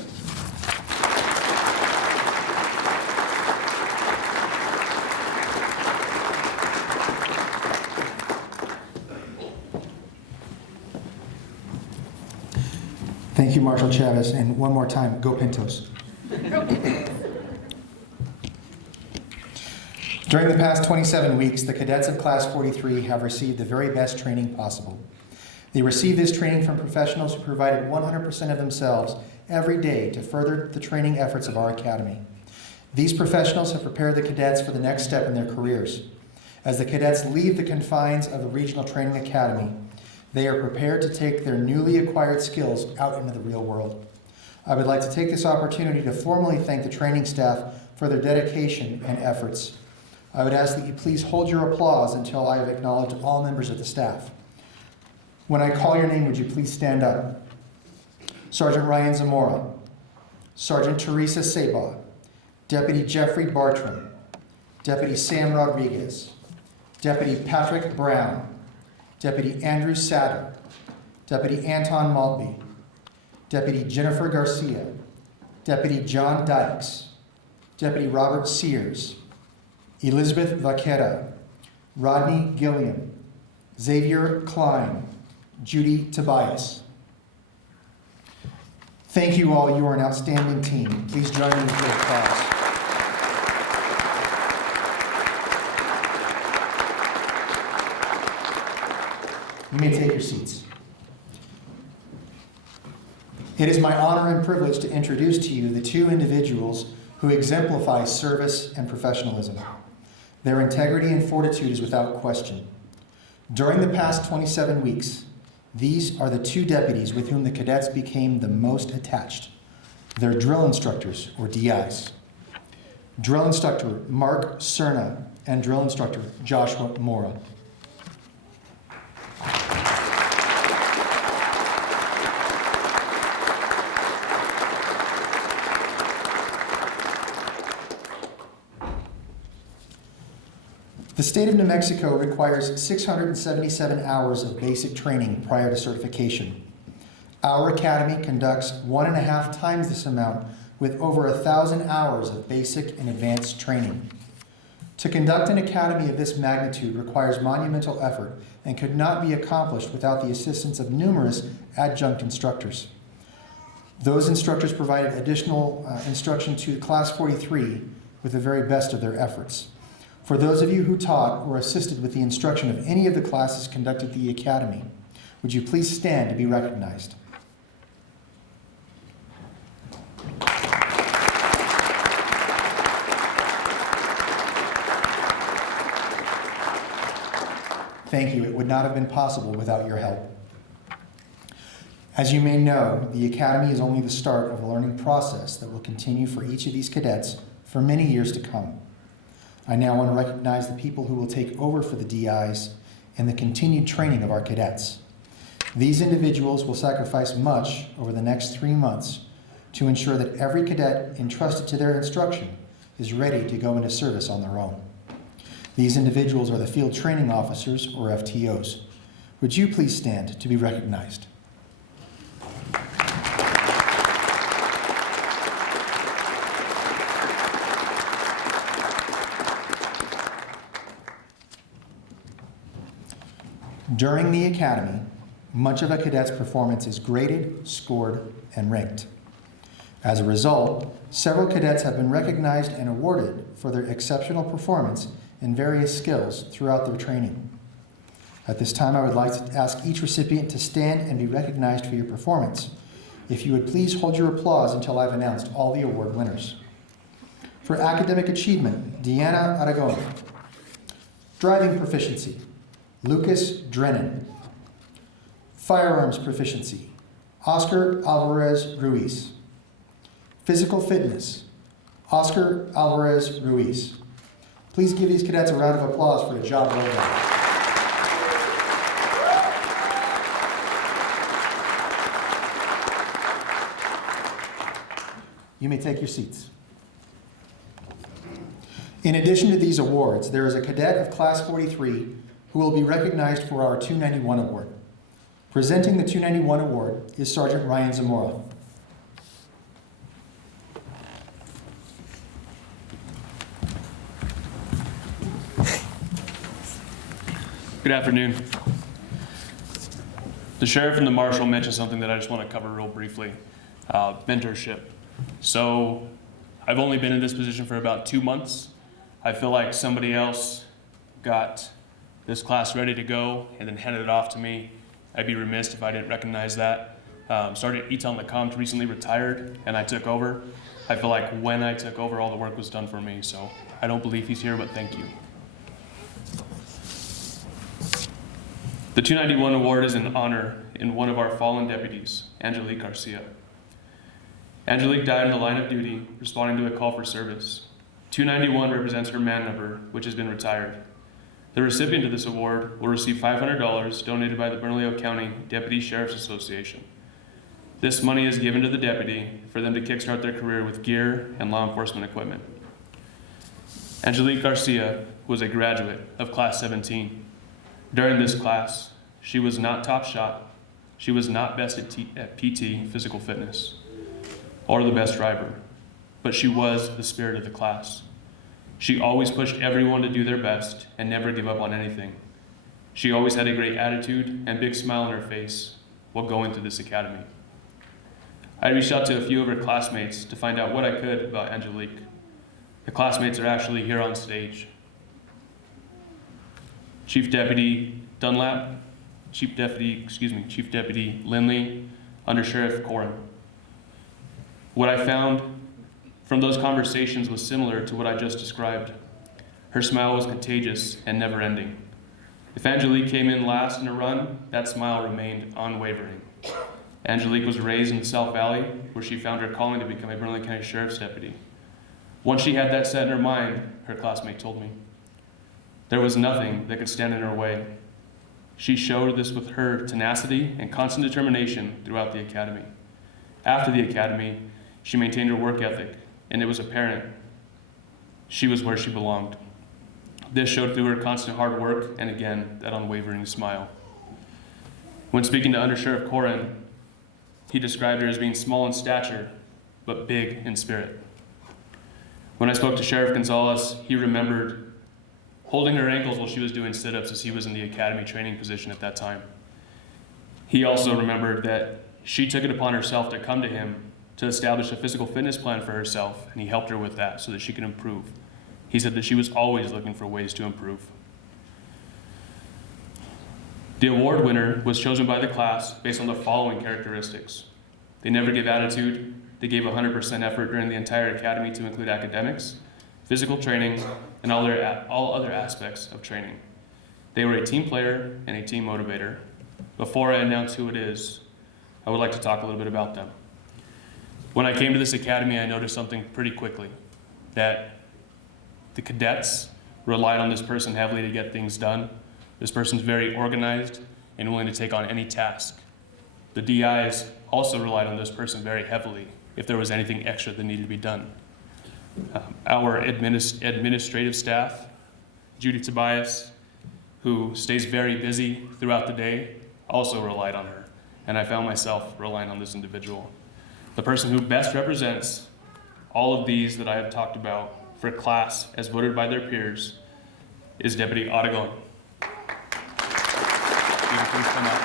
Thank you, Marshal Chavez, and one more time, go Pintos. During the past 27 weeks, the cadets of Class 43 have received the very best training possible. They received this training from professionals who provided 100% of themselves every day to further the training efforts of our academy. These professionals have prepared the cadets for the next step in their careers. As the cadets leave the confines of the Regional Training Academy, they are prepared to take their newly acquired skills out into the real world. I would like to take this opportunity to formally thank the training staff for their dedication and efforts. I would ask that you please hold your applause until I have acknowledged all members of the staff. When I call your name, would you please stand up? Sergeant Ryan Zamora, Sergeant Teresa Seba, Deputy Jeffrey Bartram, Deputy Sam Rodriguez, Deputy Patrick Brown, Deputy Andrew Satter, Deputy Anton Maltby, Deputy Jennifer Garcia, Deputy John Dykes, Deputy Robert Sears, Elizabeth Vaquera, Rodney Gilliam, Xavier Klein, Judy Tobias. Thank you all. You are an outstanding team. Please join me in the applause. You may take your seats. It is my honor and privilege to introduce to you the two individuals who exemplify service and professionalism. Their integrity and fortitude is without question. During the past 27 weeks, these are the two deputies with whom the cadets became the most attached. They're drill instructors, or DIs. Drill instructor Mark Cerna and drill instructor Joshua Mora. The state of New Mexico requires 677 hours of basic training prior to certification. Our academy conducts 1.5 times this amount with over 1,000 hours of basic and advanced training. To conduct an academy of this magnitude requires monumental effort and could not be accomplished without the assistance of numerous adjunct instructors. Those instructors provided additional instruction to Class 43 with the very best of their efforts. For those of you who taught or assisted with the instruction of any of the classes conducted at the academy, would you please stand to be recognized? Thank you. It would not have been possible without your help. As you may know, the Academy is only the start of a learning process that will continue for each of these cadets for many years to come. I now want to recognize the people who will take over for the DIs and the continued training of our cadets. These individuals will sacrifice much over the next 3 months to ensure that every cadet entrusted to their instruction is ready to go into service on their own. These individuals are the field training officers, or FTOs. Would you please stand to be recognized? During the academy, much of a cadet's performance is graded, scored, and ranked. As a result, several cadets have been recognized and awarded for their exceptional performance in various skills throughout their training. At this time, I would like to ask each recipient to stand and be recognized for your performance. If you would please hold your applause until I've announced all the award winners. For academic achievement, Deanna Aragon. Driving proficiency, Lucas Drennan. Firearms proficiency, Oscar Alvarez Ruiz. Physical fitness, Oscar Alvarez Ruiz. Please give these cadets a round of applause for a job well done. You may take your seats. In addition to these awards, there is a cadet of Class 43 who will be recognized for our 291 award. Presenting the 291 award is Sergeant Ryan Zamora. Good afternoon. The sheriff and the marshal mentioned something that I just want to cover real briefly, mentorship. So I've only been in this position for about 2 months. I feel like somebody else got this class ready to go and then handed it off to me. I'd be remiss if I didn't recognize that. Sergeant Eton LeCompte recently retired and I took over. I feel like when I took over, all the work was done for me. So I don't believe he's here, but thank you. The 291 award is an honor in one of our fallen deputies, Angelique Garcia. Angelique died in the line of duty, responding to a call for service. 291 represents her man number, which has been retired. The recipient of this award will receive $500 donated by the Bernalillo County Deputy Sheriff's Association. This money is given to the deputy for them to kickstart their career with gear and law enforcement equipment. Angelique Garcia was a graduate of Class 17. During this class, she was not top shot, she was not best at PT, physical fitness, or the best driver, but she was the spirit of the class. She always pushed everyone to do their best and never give up on anything. She always had a great attitude and big smile on her face while going through this academy. I reached out to a few of her classmates to find out what I could about Angelique. The classmates are actually here on stage. Chief Deputy Dunlap, Chief Deputy Lindley, Under Sheriff Corin. What I found from those conversations was similar to what I just described. Her smile was contagious and never ending. If Angelique came in last in a run, that smile remained unwavering. Angelique was raised in the South Valley, where she found her calling to become a Bernalillo County Sheriff's deputy. Once she had that set in her mind, her classmate told me, there was nothing that could stand in her way. She showed this with her tenacity and constant determination throughout the academy. After the academy, she maintained her work ethic, and it was apparent she was where she belonged. This showed through her constant hard work and, again, that unwavering smile. When speaking to Under Sheriff Corin, he described her as being small in stature, but big in spirit. When I spoke to Sheriff Gonzalez, he remembered holding her ankles while she was doing sit-ups as he was in the academy training position at that time. He also remembered that she took it upon herself to come to him to establish a physical fitness plan for herself, and he helped her with that so that she could improve. He said that she was always looking for ways to improve. The award winner was chosen by the class based on the following characteristics. They never gave attitude. They gave 100% effort during the entire academy to include academics, physical training, and all other aspects of training. They were a team player and a team motivator. Before I announce who it is, I would like to talk a little bit about them. When I came to this academy, I noticed something pretty quickly, that the cadets relied on this person heavily to get things done. This person's very organized and willing to take on any task. The DIs also relied on this person very heavily if there was anything extra that needed to be done. Our administrative staff, Judy Tobias, who stays very busy throughout the day, also relied on her, and I found myself relying on this individual. The person who best represents all of these that I have talked about for class as voted by their peers is Deputy Aragon. Will you please come up?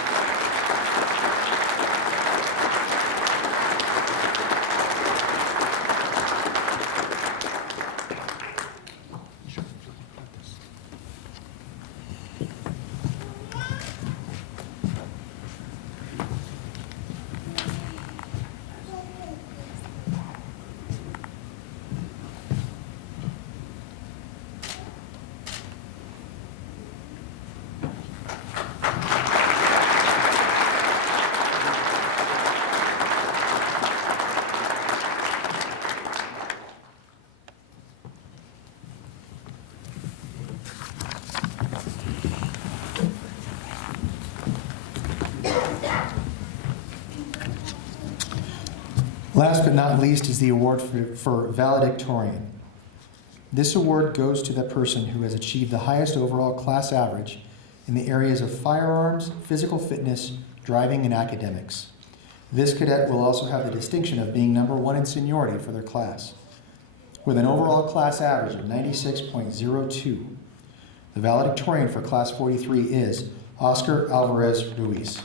Last but not least is the award for Valedictorian. This award goes to the person who has achieved the highest overall class average in the areas of firearms, physical fitness, driving, and academics. This cadet will also have the distinction of being number one in seniority for their class, with an overall class average of 96.02. The valedictorian for Class 43 is Oscar Alvarez Ruiz.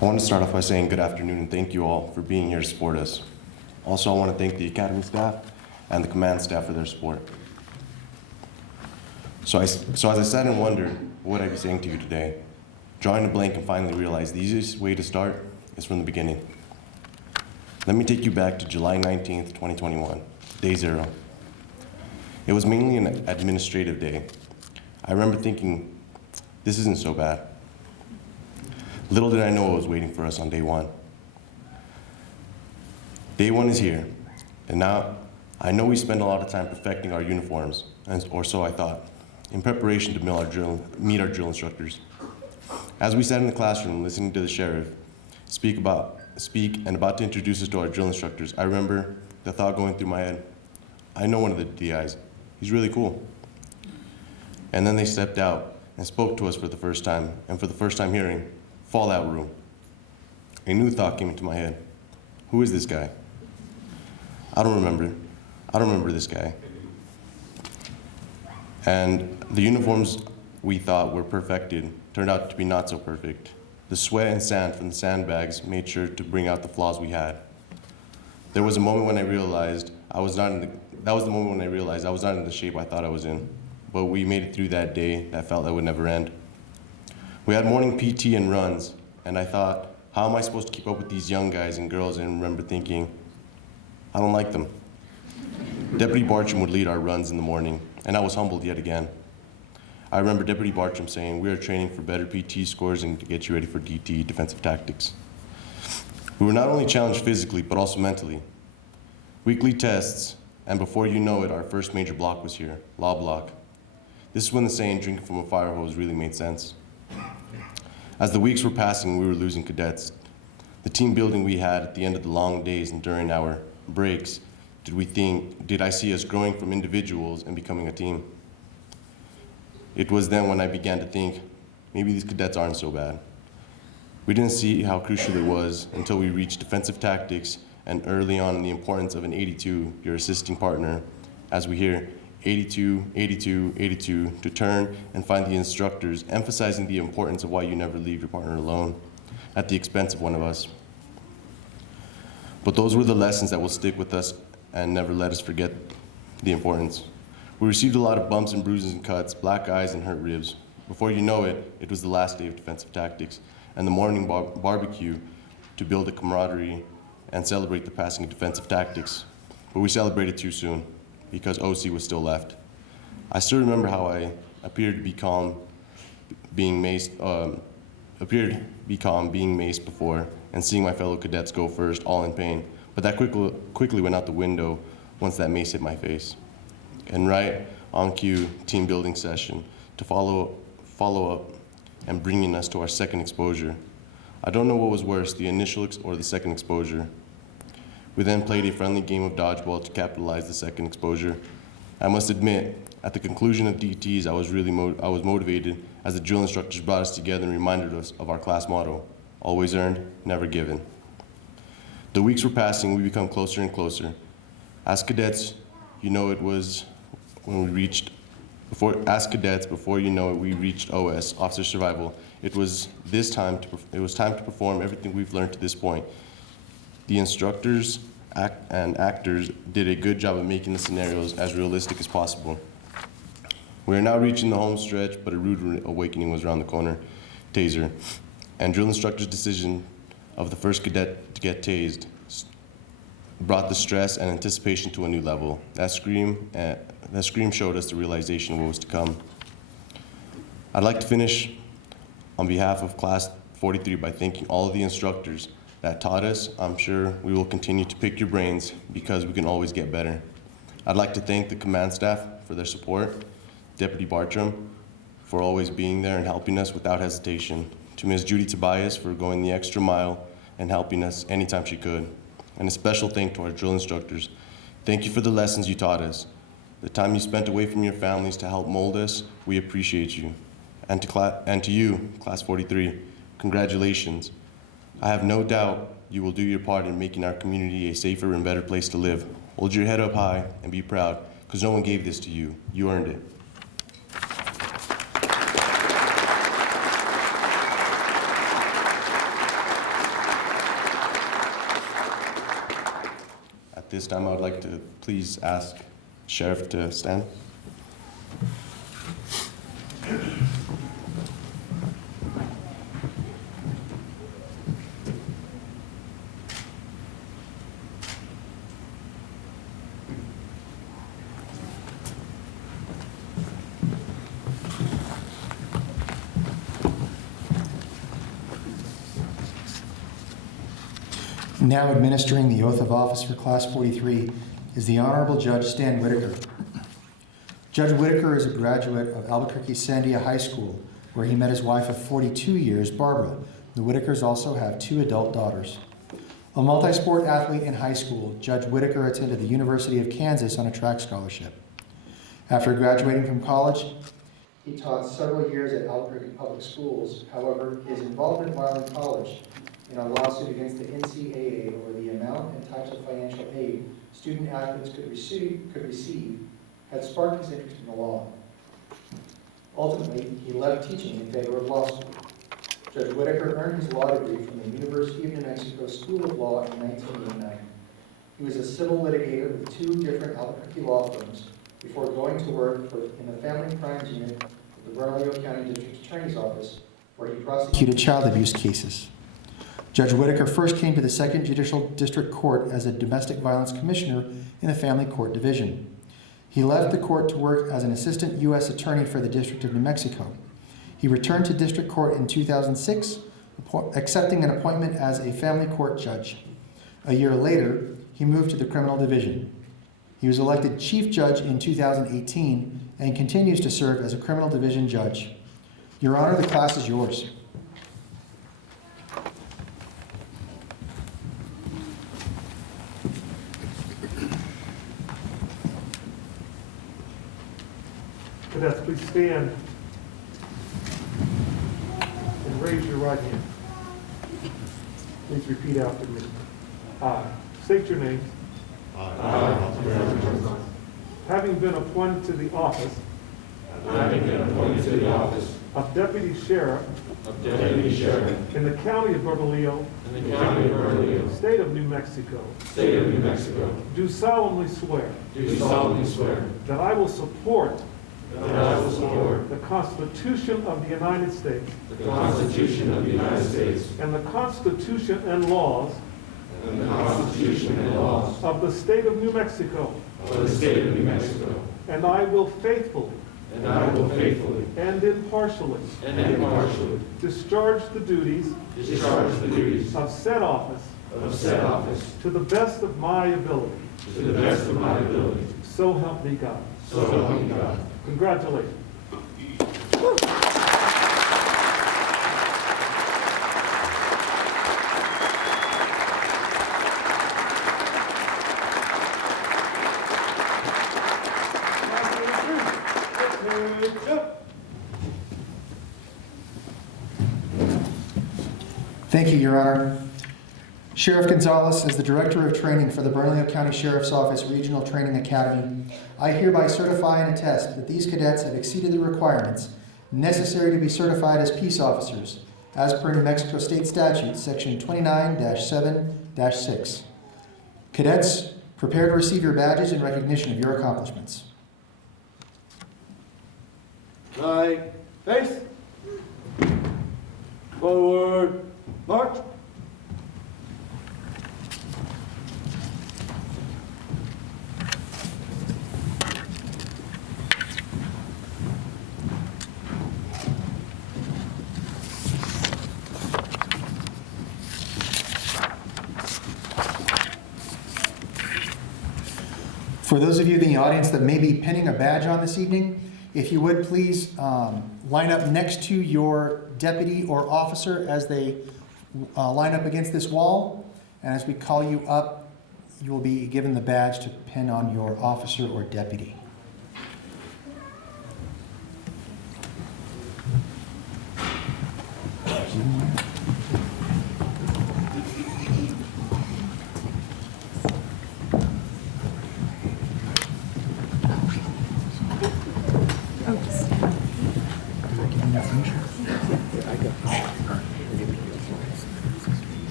I want to start off by saying good afternoon and thank you all for being here to support us. Also, I want to thank the Academy staff and the command staff for their support. So as I sat and wondered what I'd be saying to you today, drawing a blank and finally realized the easiest way to start is from the beginning. Let me take you back to July 19th, 2021, day zero. It was mainly an administrative day. I remember thinking, this isn't so bad. Little did I know what was waiting for us on day one. Day one is here, and now I know we spend a lot of time perfecting our uniforms, or so I thought, in preparation to meet our drill instructors. As we sat in the classroom listening to the sheriff speak and about to introduce us to our drill instructors, I remember the thought going through my head, I know one of the DIs. He's really cool. And then they stepped out and spoke to us for the first time, and for the first time hearing, fallout room. A new thought came into my head. Who is this guy? I don't remember this guy. And the uniforms we thought were perfected turned out to be not so perfect. The sweat and sand from the sandbags made sure to bring out the flaws we had. There was a moment when I realized I was not in the shape I thought I was in. But we made it through that day that felt that would never end. We had morning PT and runs, and I thought, how am I supposed to keep up with these young guys and girls? And remember thinking, I don't like them. Deputy Bartram would lead our runs in the morning, and I was humbled yet again. I remember Deputy Bartram saying, "We are training for better PT scores and to get you ready for DT, defensive tactics." We were not only challenged physically, but also mentally. Weekly tests, and before you know it, our first major block was here, law block. This is when the saying, "drinking from a fire hose," really made sense. As the weeks were passing, we were losing cadets. The team building we had at the end of the long days and during our breaks, did I see us growing from individuals and becoming a team? It was then when I began to think, maybe these cadets aren't so bad. We didn't see how crucial it was until we reached defensive tactics and early on in the importance of an 82, your assisting partner, as we hear 82, 82, 82, to turn and find the instructors emphasizing the importance of why you never leave your partner alone at the expense of one of us. But those were the lessons that will stick with us and never let us forget the importance. We received a lot of bumps and bruises and cuts, black eyes and hurt ribs. Before you know it, it was the last day of defensive tactics and the morning barbecue to build a camaraderie and celebrate the passing of defensive tactics. But we celebrated too soon because OC was still left. I still remember how I appeared to be calm, being maced before and seeing my fellow cadets go first, all in pain. But that quickly went out the window once that mace hit my face. And right on cue, team building session to follow up and bringing us to our second exposure. I don't know what was worse, the initial or the second exposure. We then played a friendly game of dodgeball to capitalize the second exposure. I must admit, at the conclusion of DTs, I was motivated as the drill instructors brought us together and reminded us of our class motto, always earned, never given. The weeks were passing, we become closer and closer. As cadets, you know it was when we reached, before you know it, we reached OS, Officer Survival. It was time to perform everything we've learned to this point. The instructors and actors did a good job of making the scenarios as realistic as possible. We are now reaching the home stretch, but a rude awakening was around the corner, taser. And drill instructor's decision of the first cadet to get tased brought the stress and anticipation to a new level. That scream showed us the realization of what was to come. I'd like to finish on behalf of Class 43 by thanking all of the instructors that taught us. I'm sure we will continue to pick your brains because we can always get better. I'd like to thank the command staff for their support, Deputy Bartram for always being there and helping us without hesitation, to Ms. Judy Tobias for going the extra mile and helping us anytime she could. And a special thank to our drill instructors. Thank you for the lessons you taught us. The time you spent away from your families to help mold us, we appreciate you. And to you, Class 43, congratulations. I have no doubt you will do your part in making our community a safer and better place to live. Hold your head up high and be proud, because no one gave this to you. You earned it. At this time, I would like to please ask Sheriff to stand. Now administering the oath of office for Class 43 is the Honorable Judge Stan Whitaker. Judge Whitaker is a graduate of Albuquerque Sandia High School, where he met his wife of 42 years, Barbara. The Whitakers also have 2 adult daughters. A multi-sport athlete in high school, Judge Whitaker attended the University of Kansas on a track scholarship. After graduating from college, he taught several years at Albuquerque Public Schools. However, his involvement while in college in a lawsuit against the NCAA over the amount and types of financial aid student athletes could receive had sparked his interest in the law. Ultimately, he left teaching in favor of law school. Judge Whitaker earned his law degree from the University of New Mexico School of Law in 1989. He was a civil litigator with 2 different Albuquerque law firms before going to work in the Family Crimes Unit of the Bernalillo County District Attorney's Office, where he prosecuted child abuse cases. Judge Whitaker first came to the 2nd Judicial District Court as a domestic violence commissioner in the Family Court Division. He left the court to work as an assistant U.S. attorney for the District of New Mexico. He returned to district court in 2006, accepting an appointment as a family court judge. A year later, he moved to the criminal division. He was elected chief judge in 2018 and continues to serve as a criminal division judge. Your Honor, the class is yours. Cadets, please stand and raise your right hand. Please repeat after me. I state your name. Having been appointed to the office of Deputy Sheriff in the County of Bernalillo, State of New Mexico, do solemnly swear that I will support the Constitution of the United States and the Constitution and laws of the State of New Mexico, and I will faithfully and impartially discharge the duties of said office to the best of my ability. So help me God. Congratulations. Thank you, Your Honor. Sheriff Gonzalez, as the Director of Training for the Bernalillo County Sheriff's Office Regional Training Academy, I hereby certify and attest that these cadets have exceeded the requirements necessary to be certified as peace officers, as per New Mexico State Statute, Section 29-7-6. Cadets, prepare to receive your badges in recognition of your accomplishments. Right. Face. Forward. March. For those of you in the audience that may be pinning a badge on this evening, if you would please line up next to your deputy or officer as they line up against this wall. And as we call you up, you will be given the badge to pin on your officer or deputy.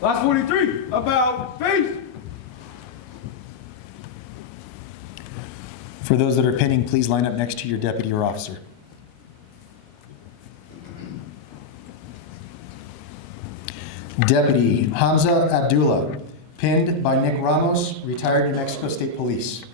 Last 43, about face. For those that are pinning, please line up next to your deputy or officer. Deputy Hamza Abdullah, pinned by Nick Ramos, retired New Mexico State Police.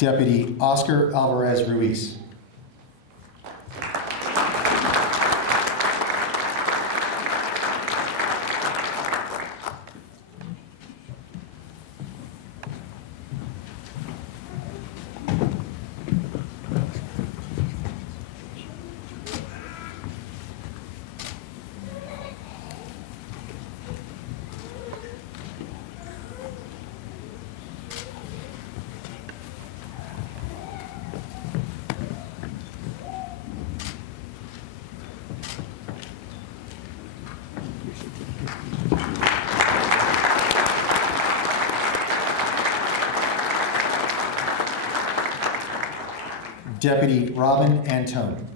Deputy Oscar Alvarez Ruiz. Deputy Robin Antone.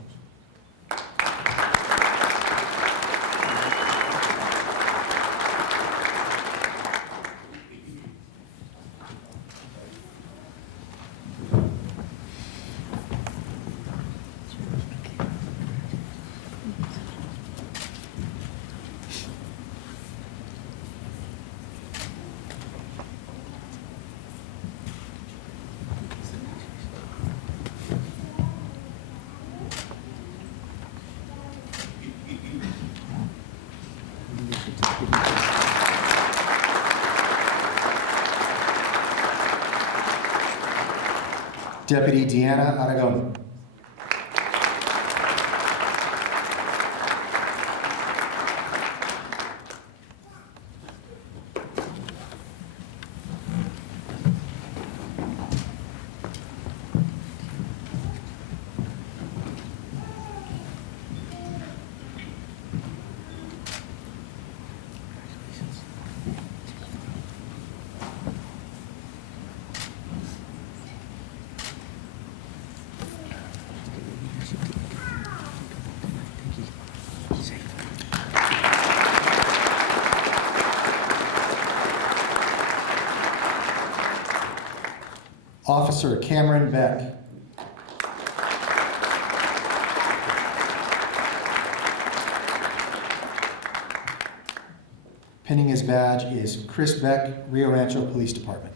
Deputy Deanna Aragon. Officer Cameron Beck. Pinning his badge is Chris Beck, Rio Rancho Police Department.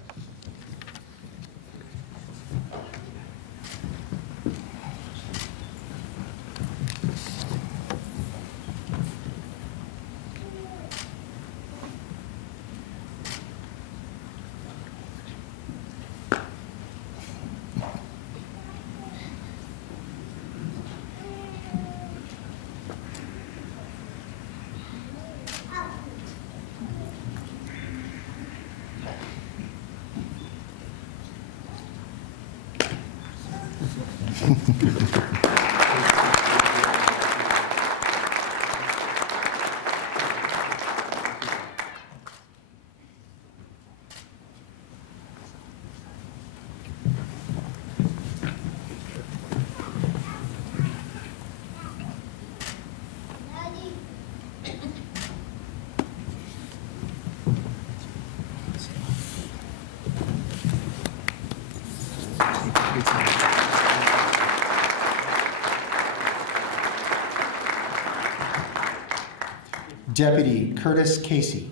Deputy Curtis Casey.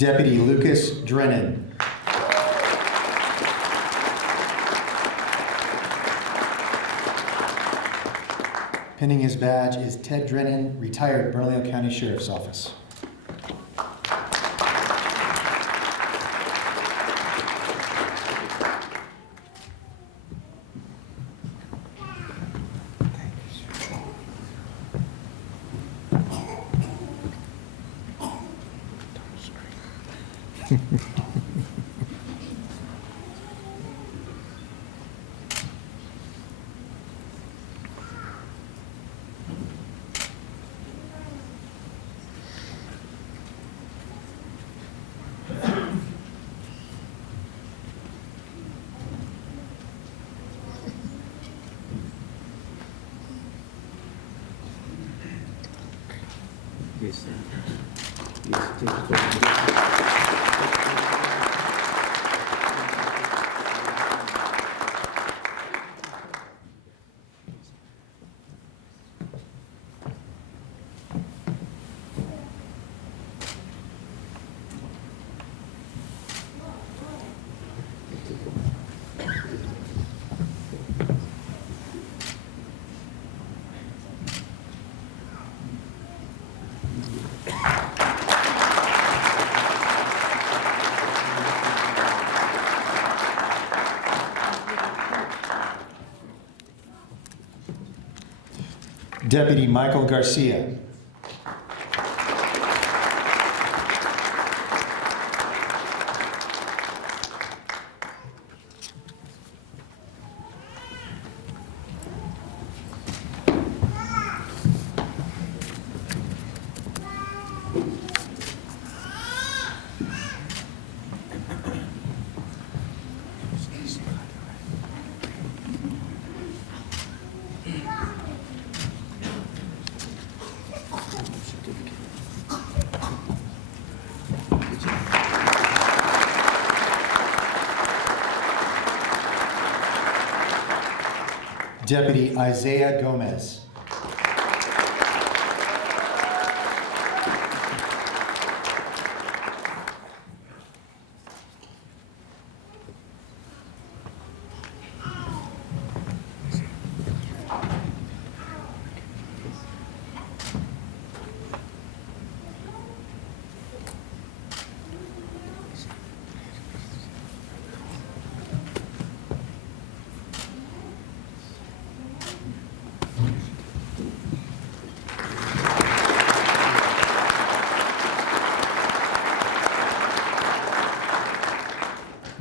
Deputy Lucas Drennan. Pinning his badge is Ted Drennan, retired Bernalillo County Sheriff's Office. Yes, sir. Yes, take the photo. Deputy Michael Garcia. Deputy Isaiah Gomez.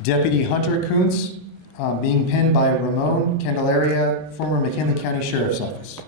Deputy Hunter Kuntz, being pinned by Ramon Candelaria, former McKinley County Sheriff's Office.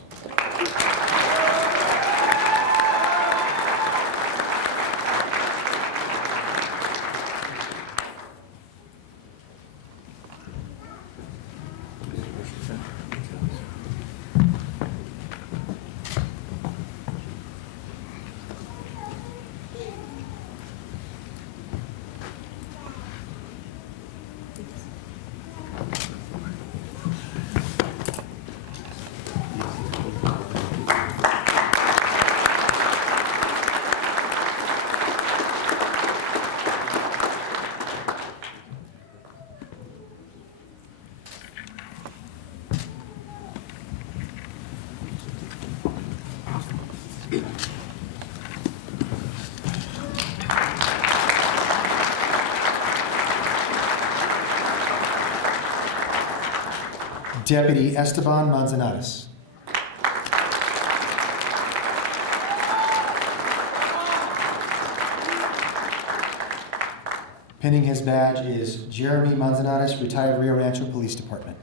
Deputy Esteban Manzanares. Pinning his badge is Jeremy Manzanares, retired Rio Rancho Police Department.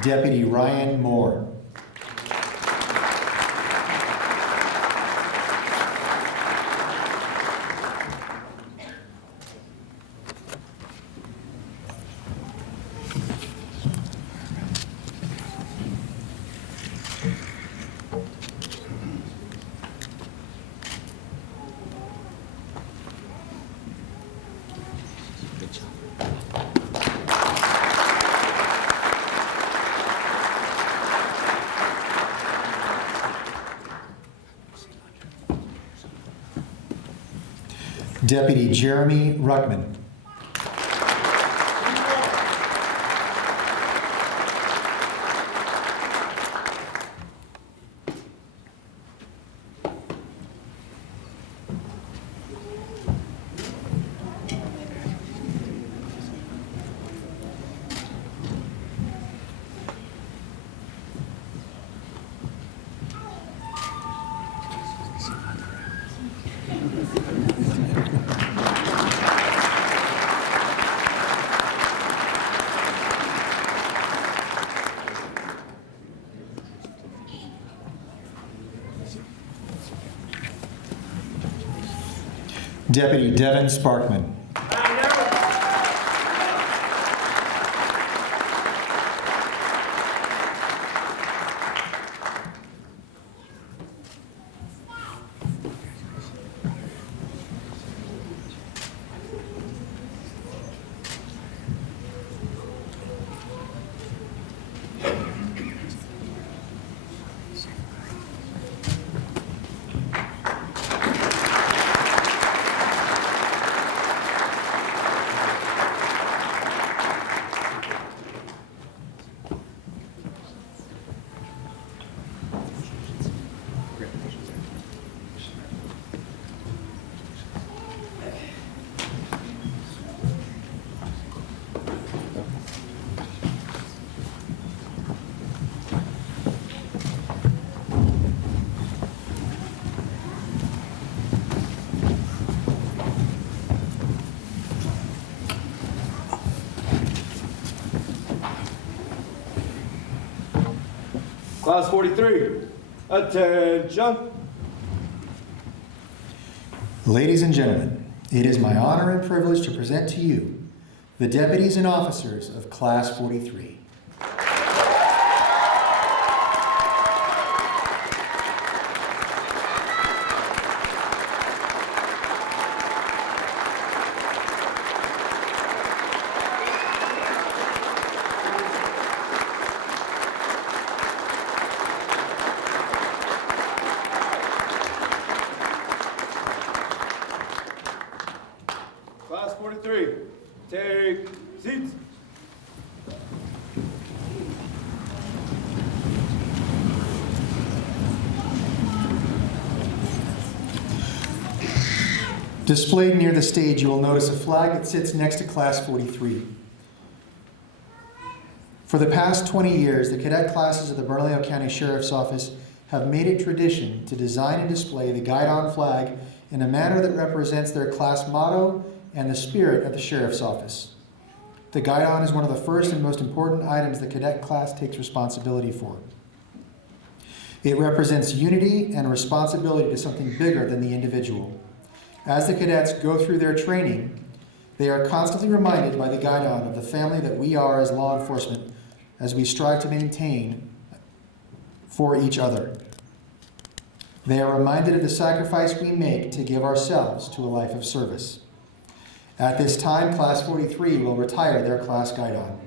Deputy Ryan Moore. Deputy Jeremy Ruckman. Deputy Devin Sparkman. Class 43, attention. Ladies and gentlemen, it is my honor and privilege to present to you the deputies and officers of Class 43. Class 43, take seats. Displayed near the stage, you will notice a flag that sits next to Class 43. For the past 20 years, the cadet classes of the Bernalillo County Sheriff's Office have made it tradition to design and display the guidon flag in a manner that represents their class motto and the spirit of the Sheriff's Office. The guidon is one of the first and most important items the cadet class takes responsibility for. It represents unity and responsibility to something bigger than the individual. As the cadets go through their training, they are constantly reminded by the guidon of the family that we are as law enforcement, as we strive to maintain for each other. They are reminded of the sacrifice we make to give ourselves to a life of service. At this time, Class 43 will retire their class guidon.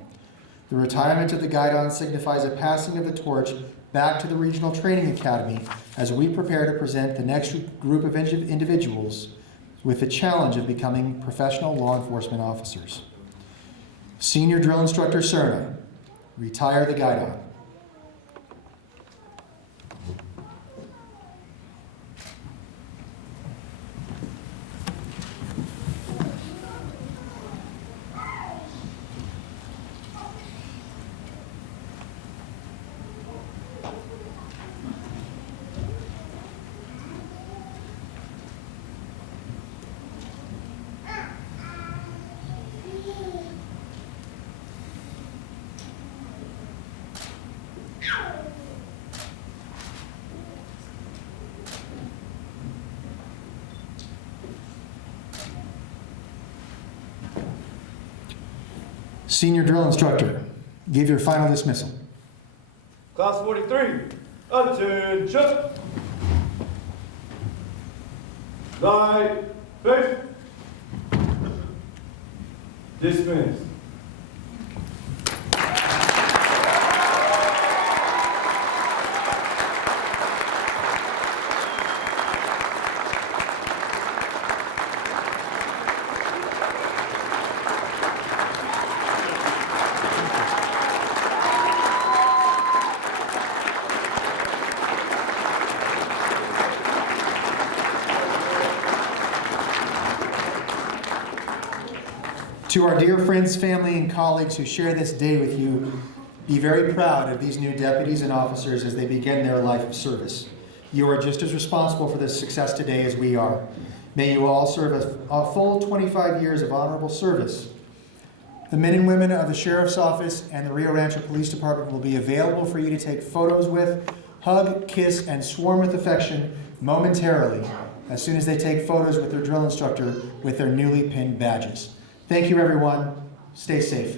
The retirement of the guidon signifies a passing of the torch back to the Regional Training Academy as we prepare to present the next group of individuals with the challenge of becoming professional law enforcement officers. Senior Drill Instructor Serna, retire the guidon. Senior Drill Instructor, give your final dismissal. Class 43, attention. Thy face. Dismiss. To our dear friends, family, and colleagues who share this day with you, be very proud of these new deputies and officers as they begin their life of service. You are just as responsible for this success today as we are. May you all serve a full 25 years of honorable service. The men and women of the Sheriff's Office and the Rio Rancho Police Department will be available for you to take photos with, hug, kiss, and swarm with affection momentarily as soon as they take photos with their drill instructor with their newly pinned badges. Thank you, everyone. Stay safe.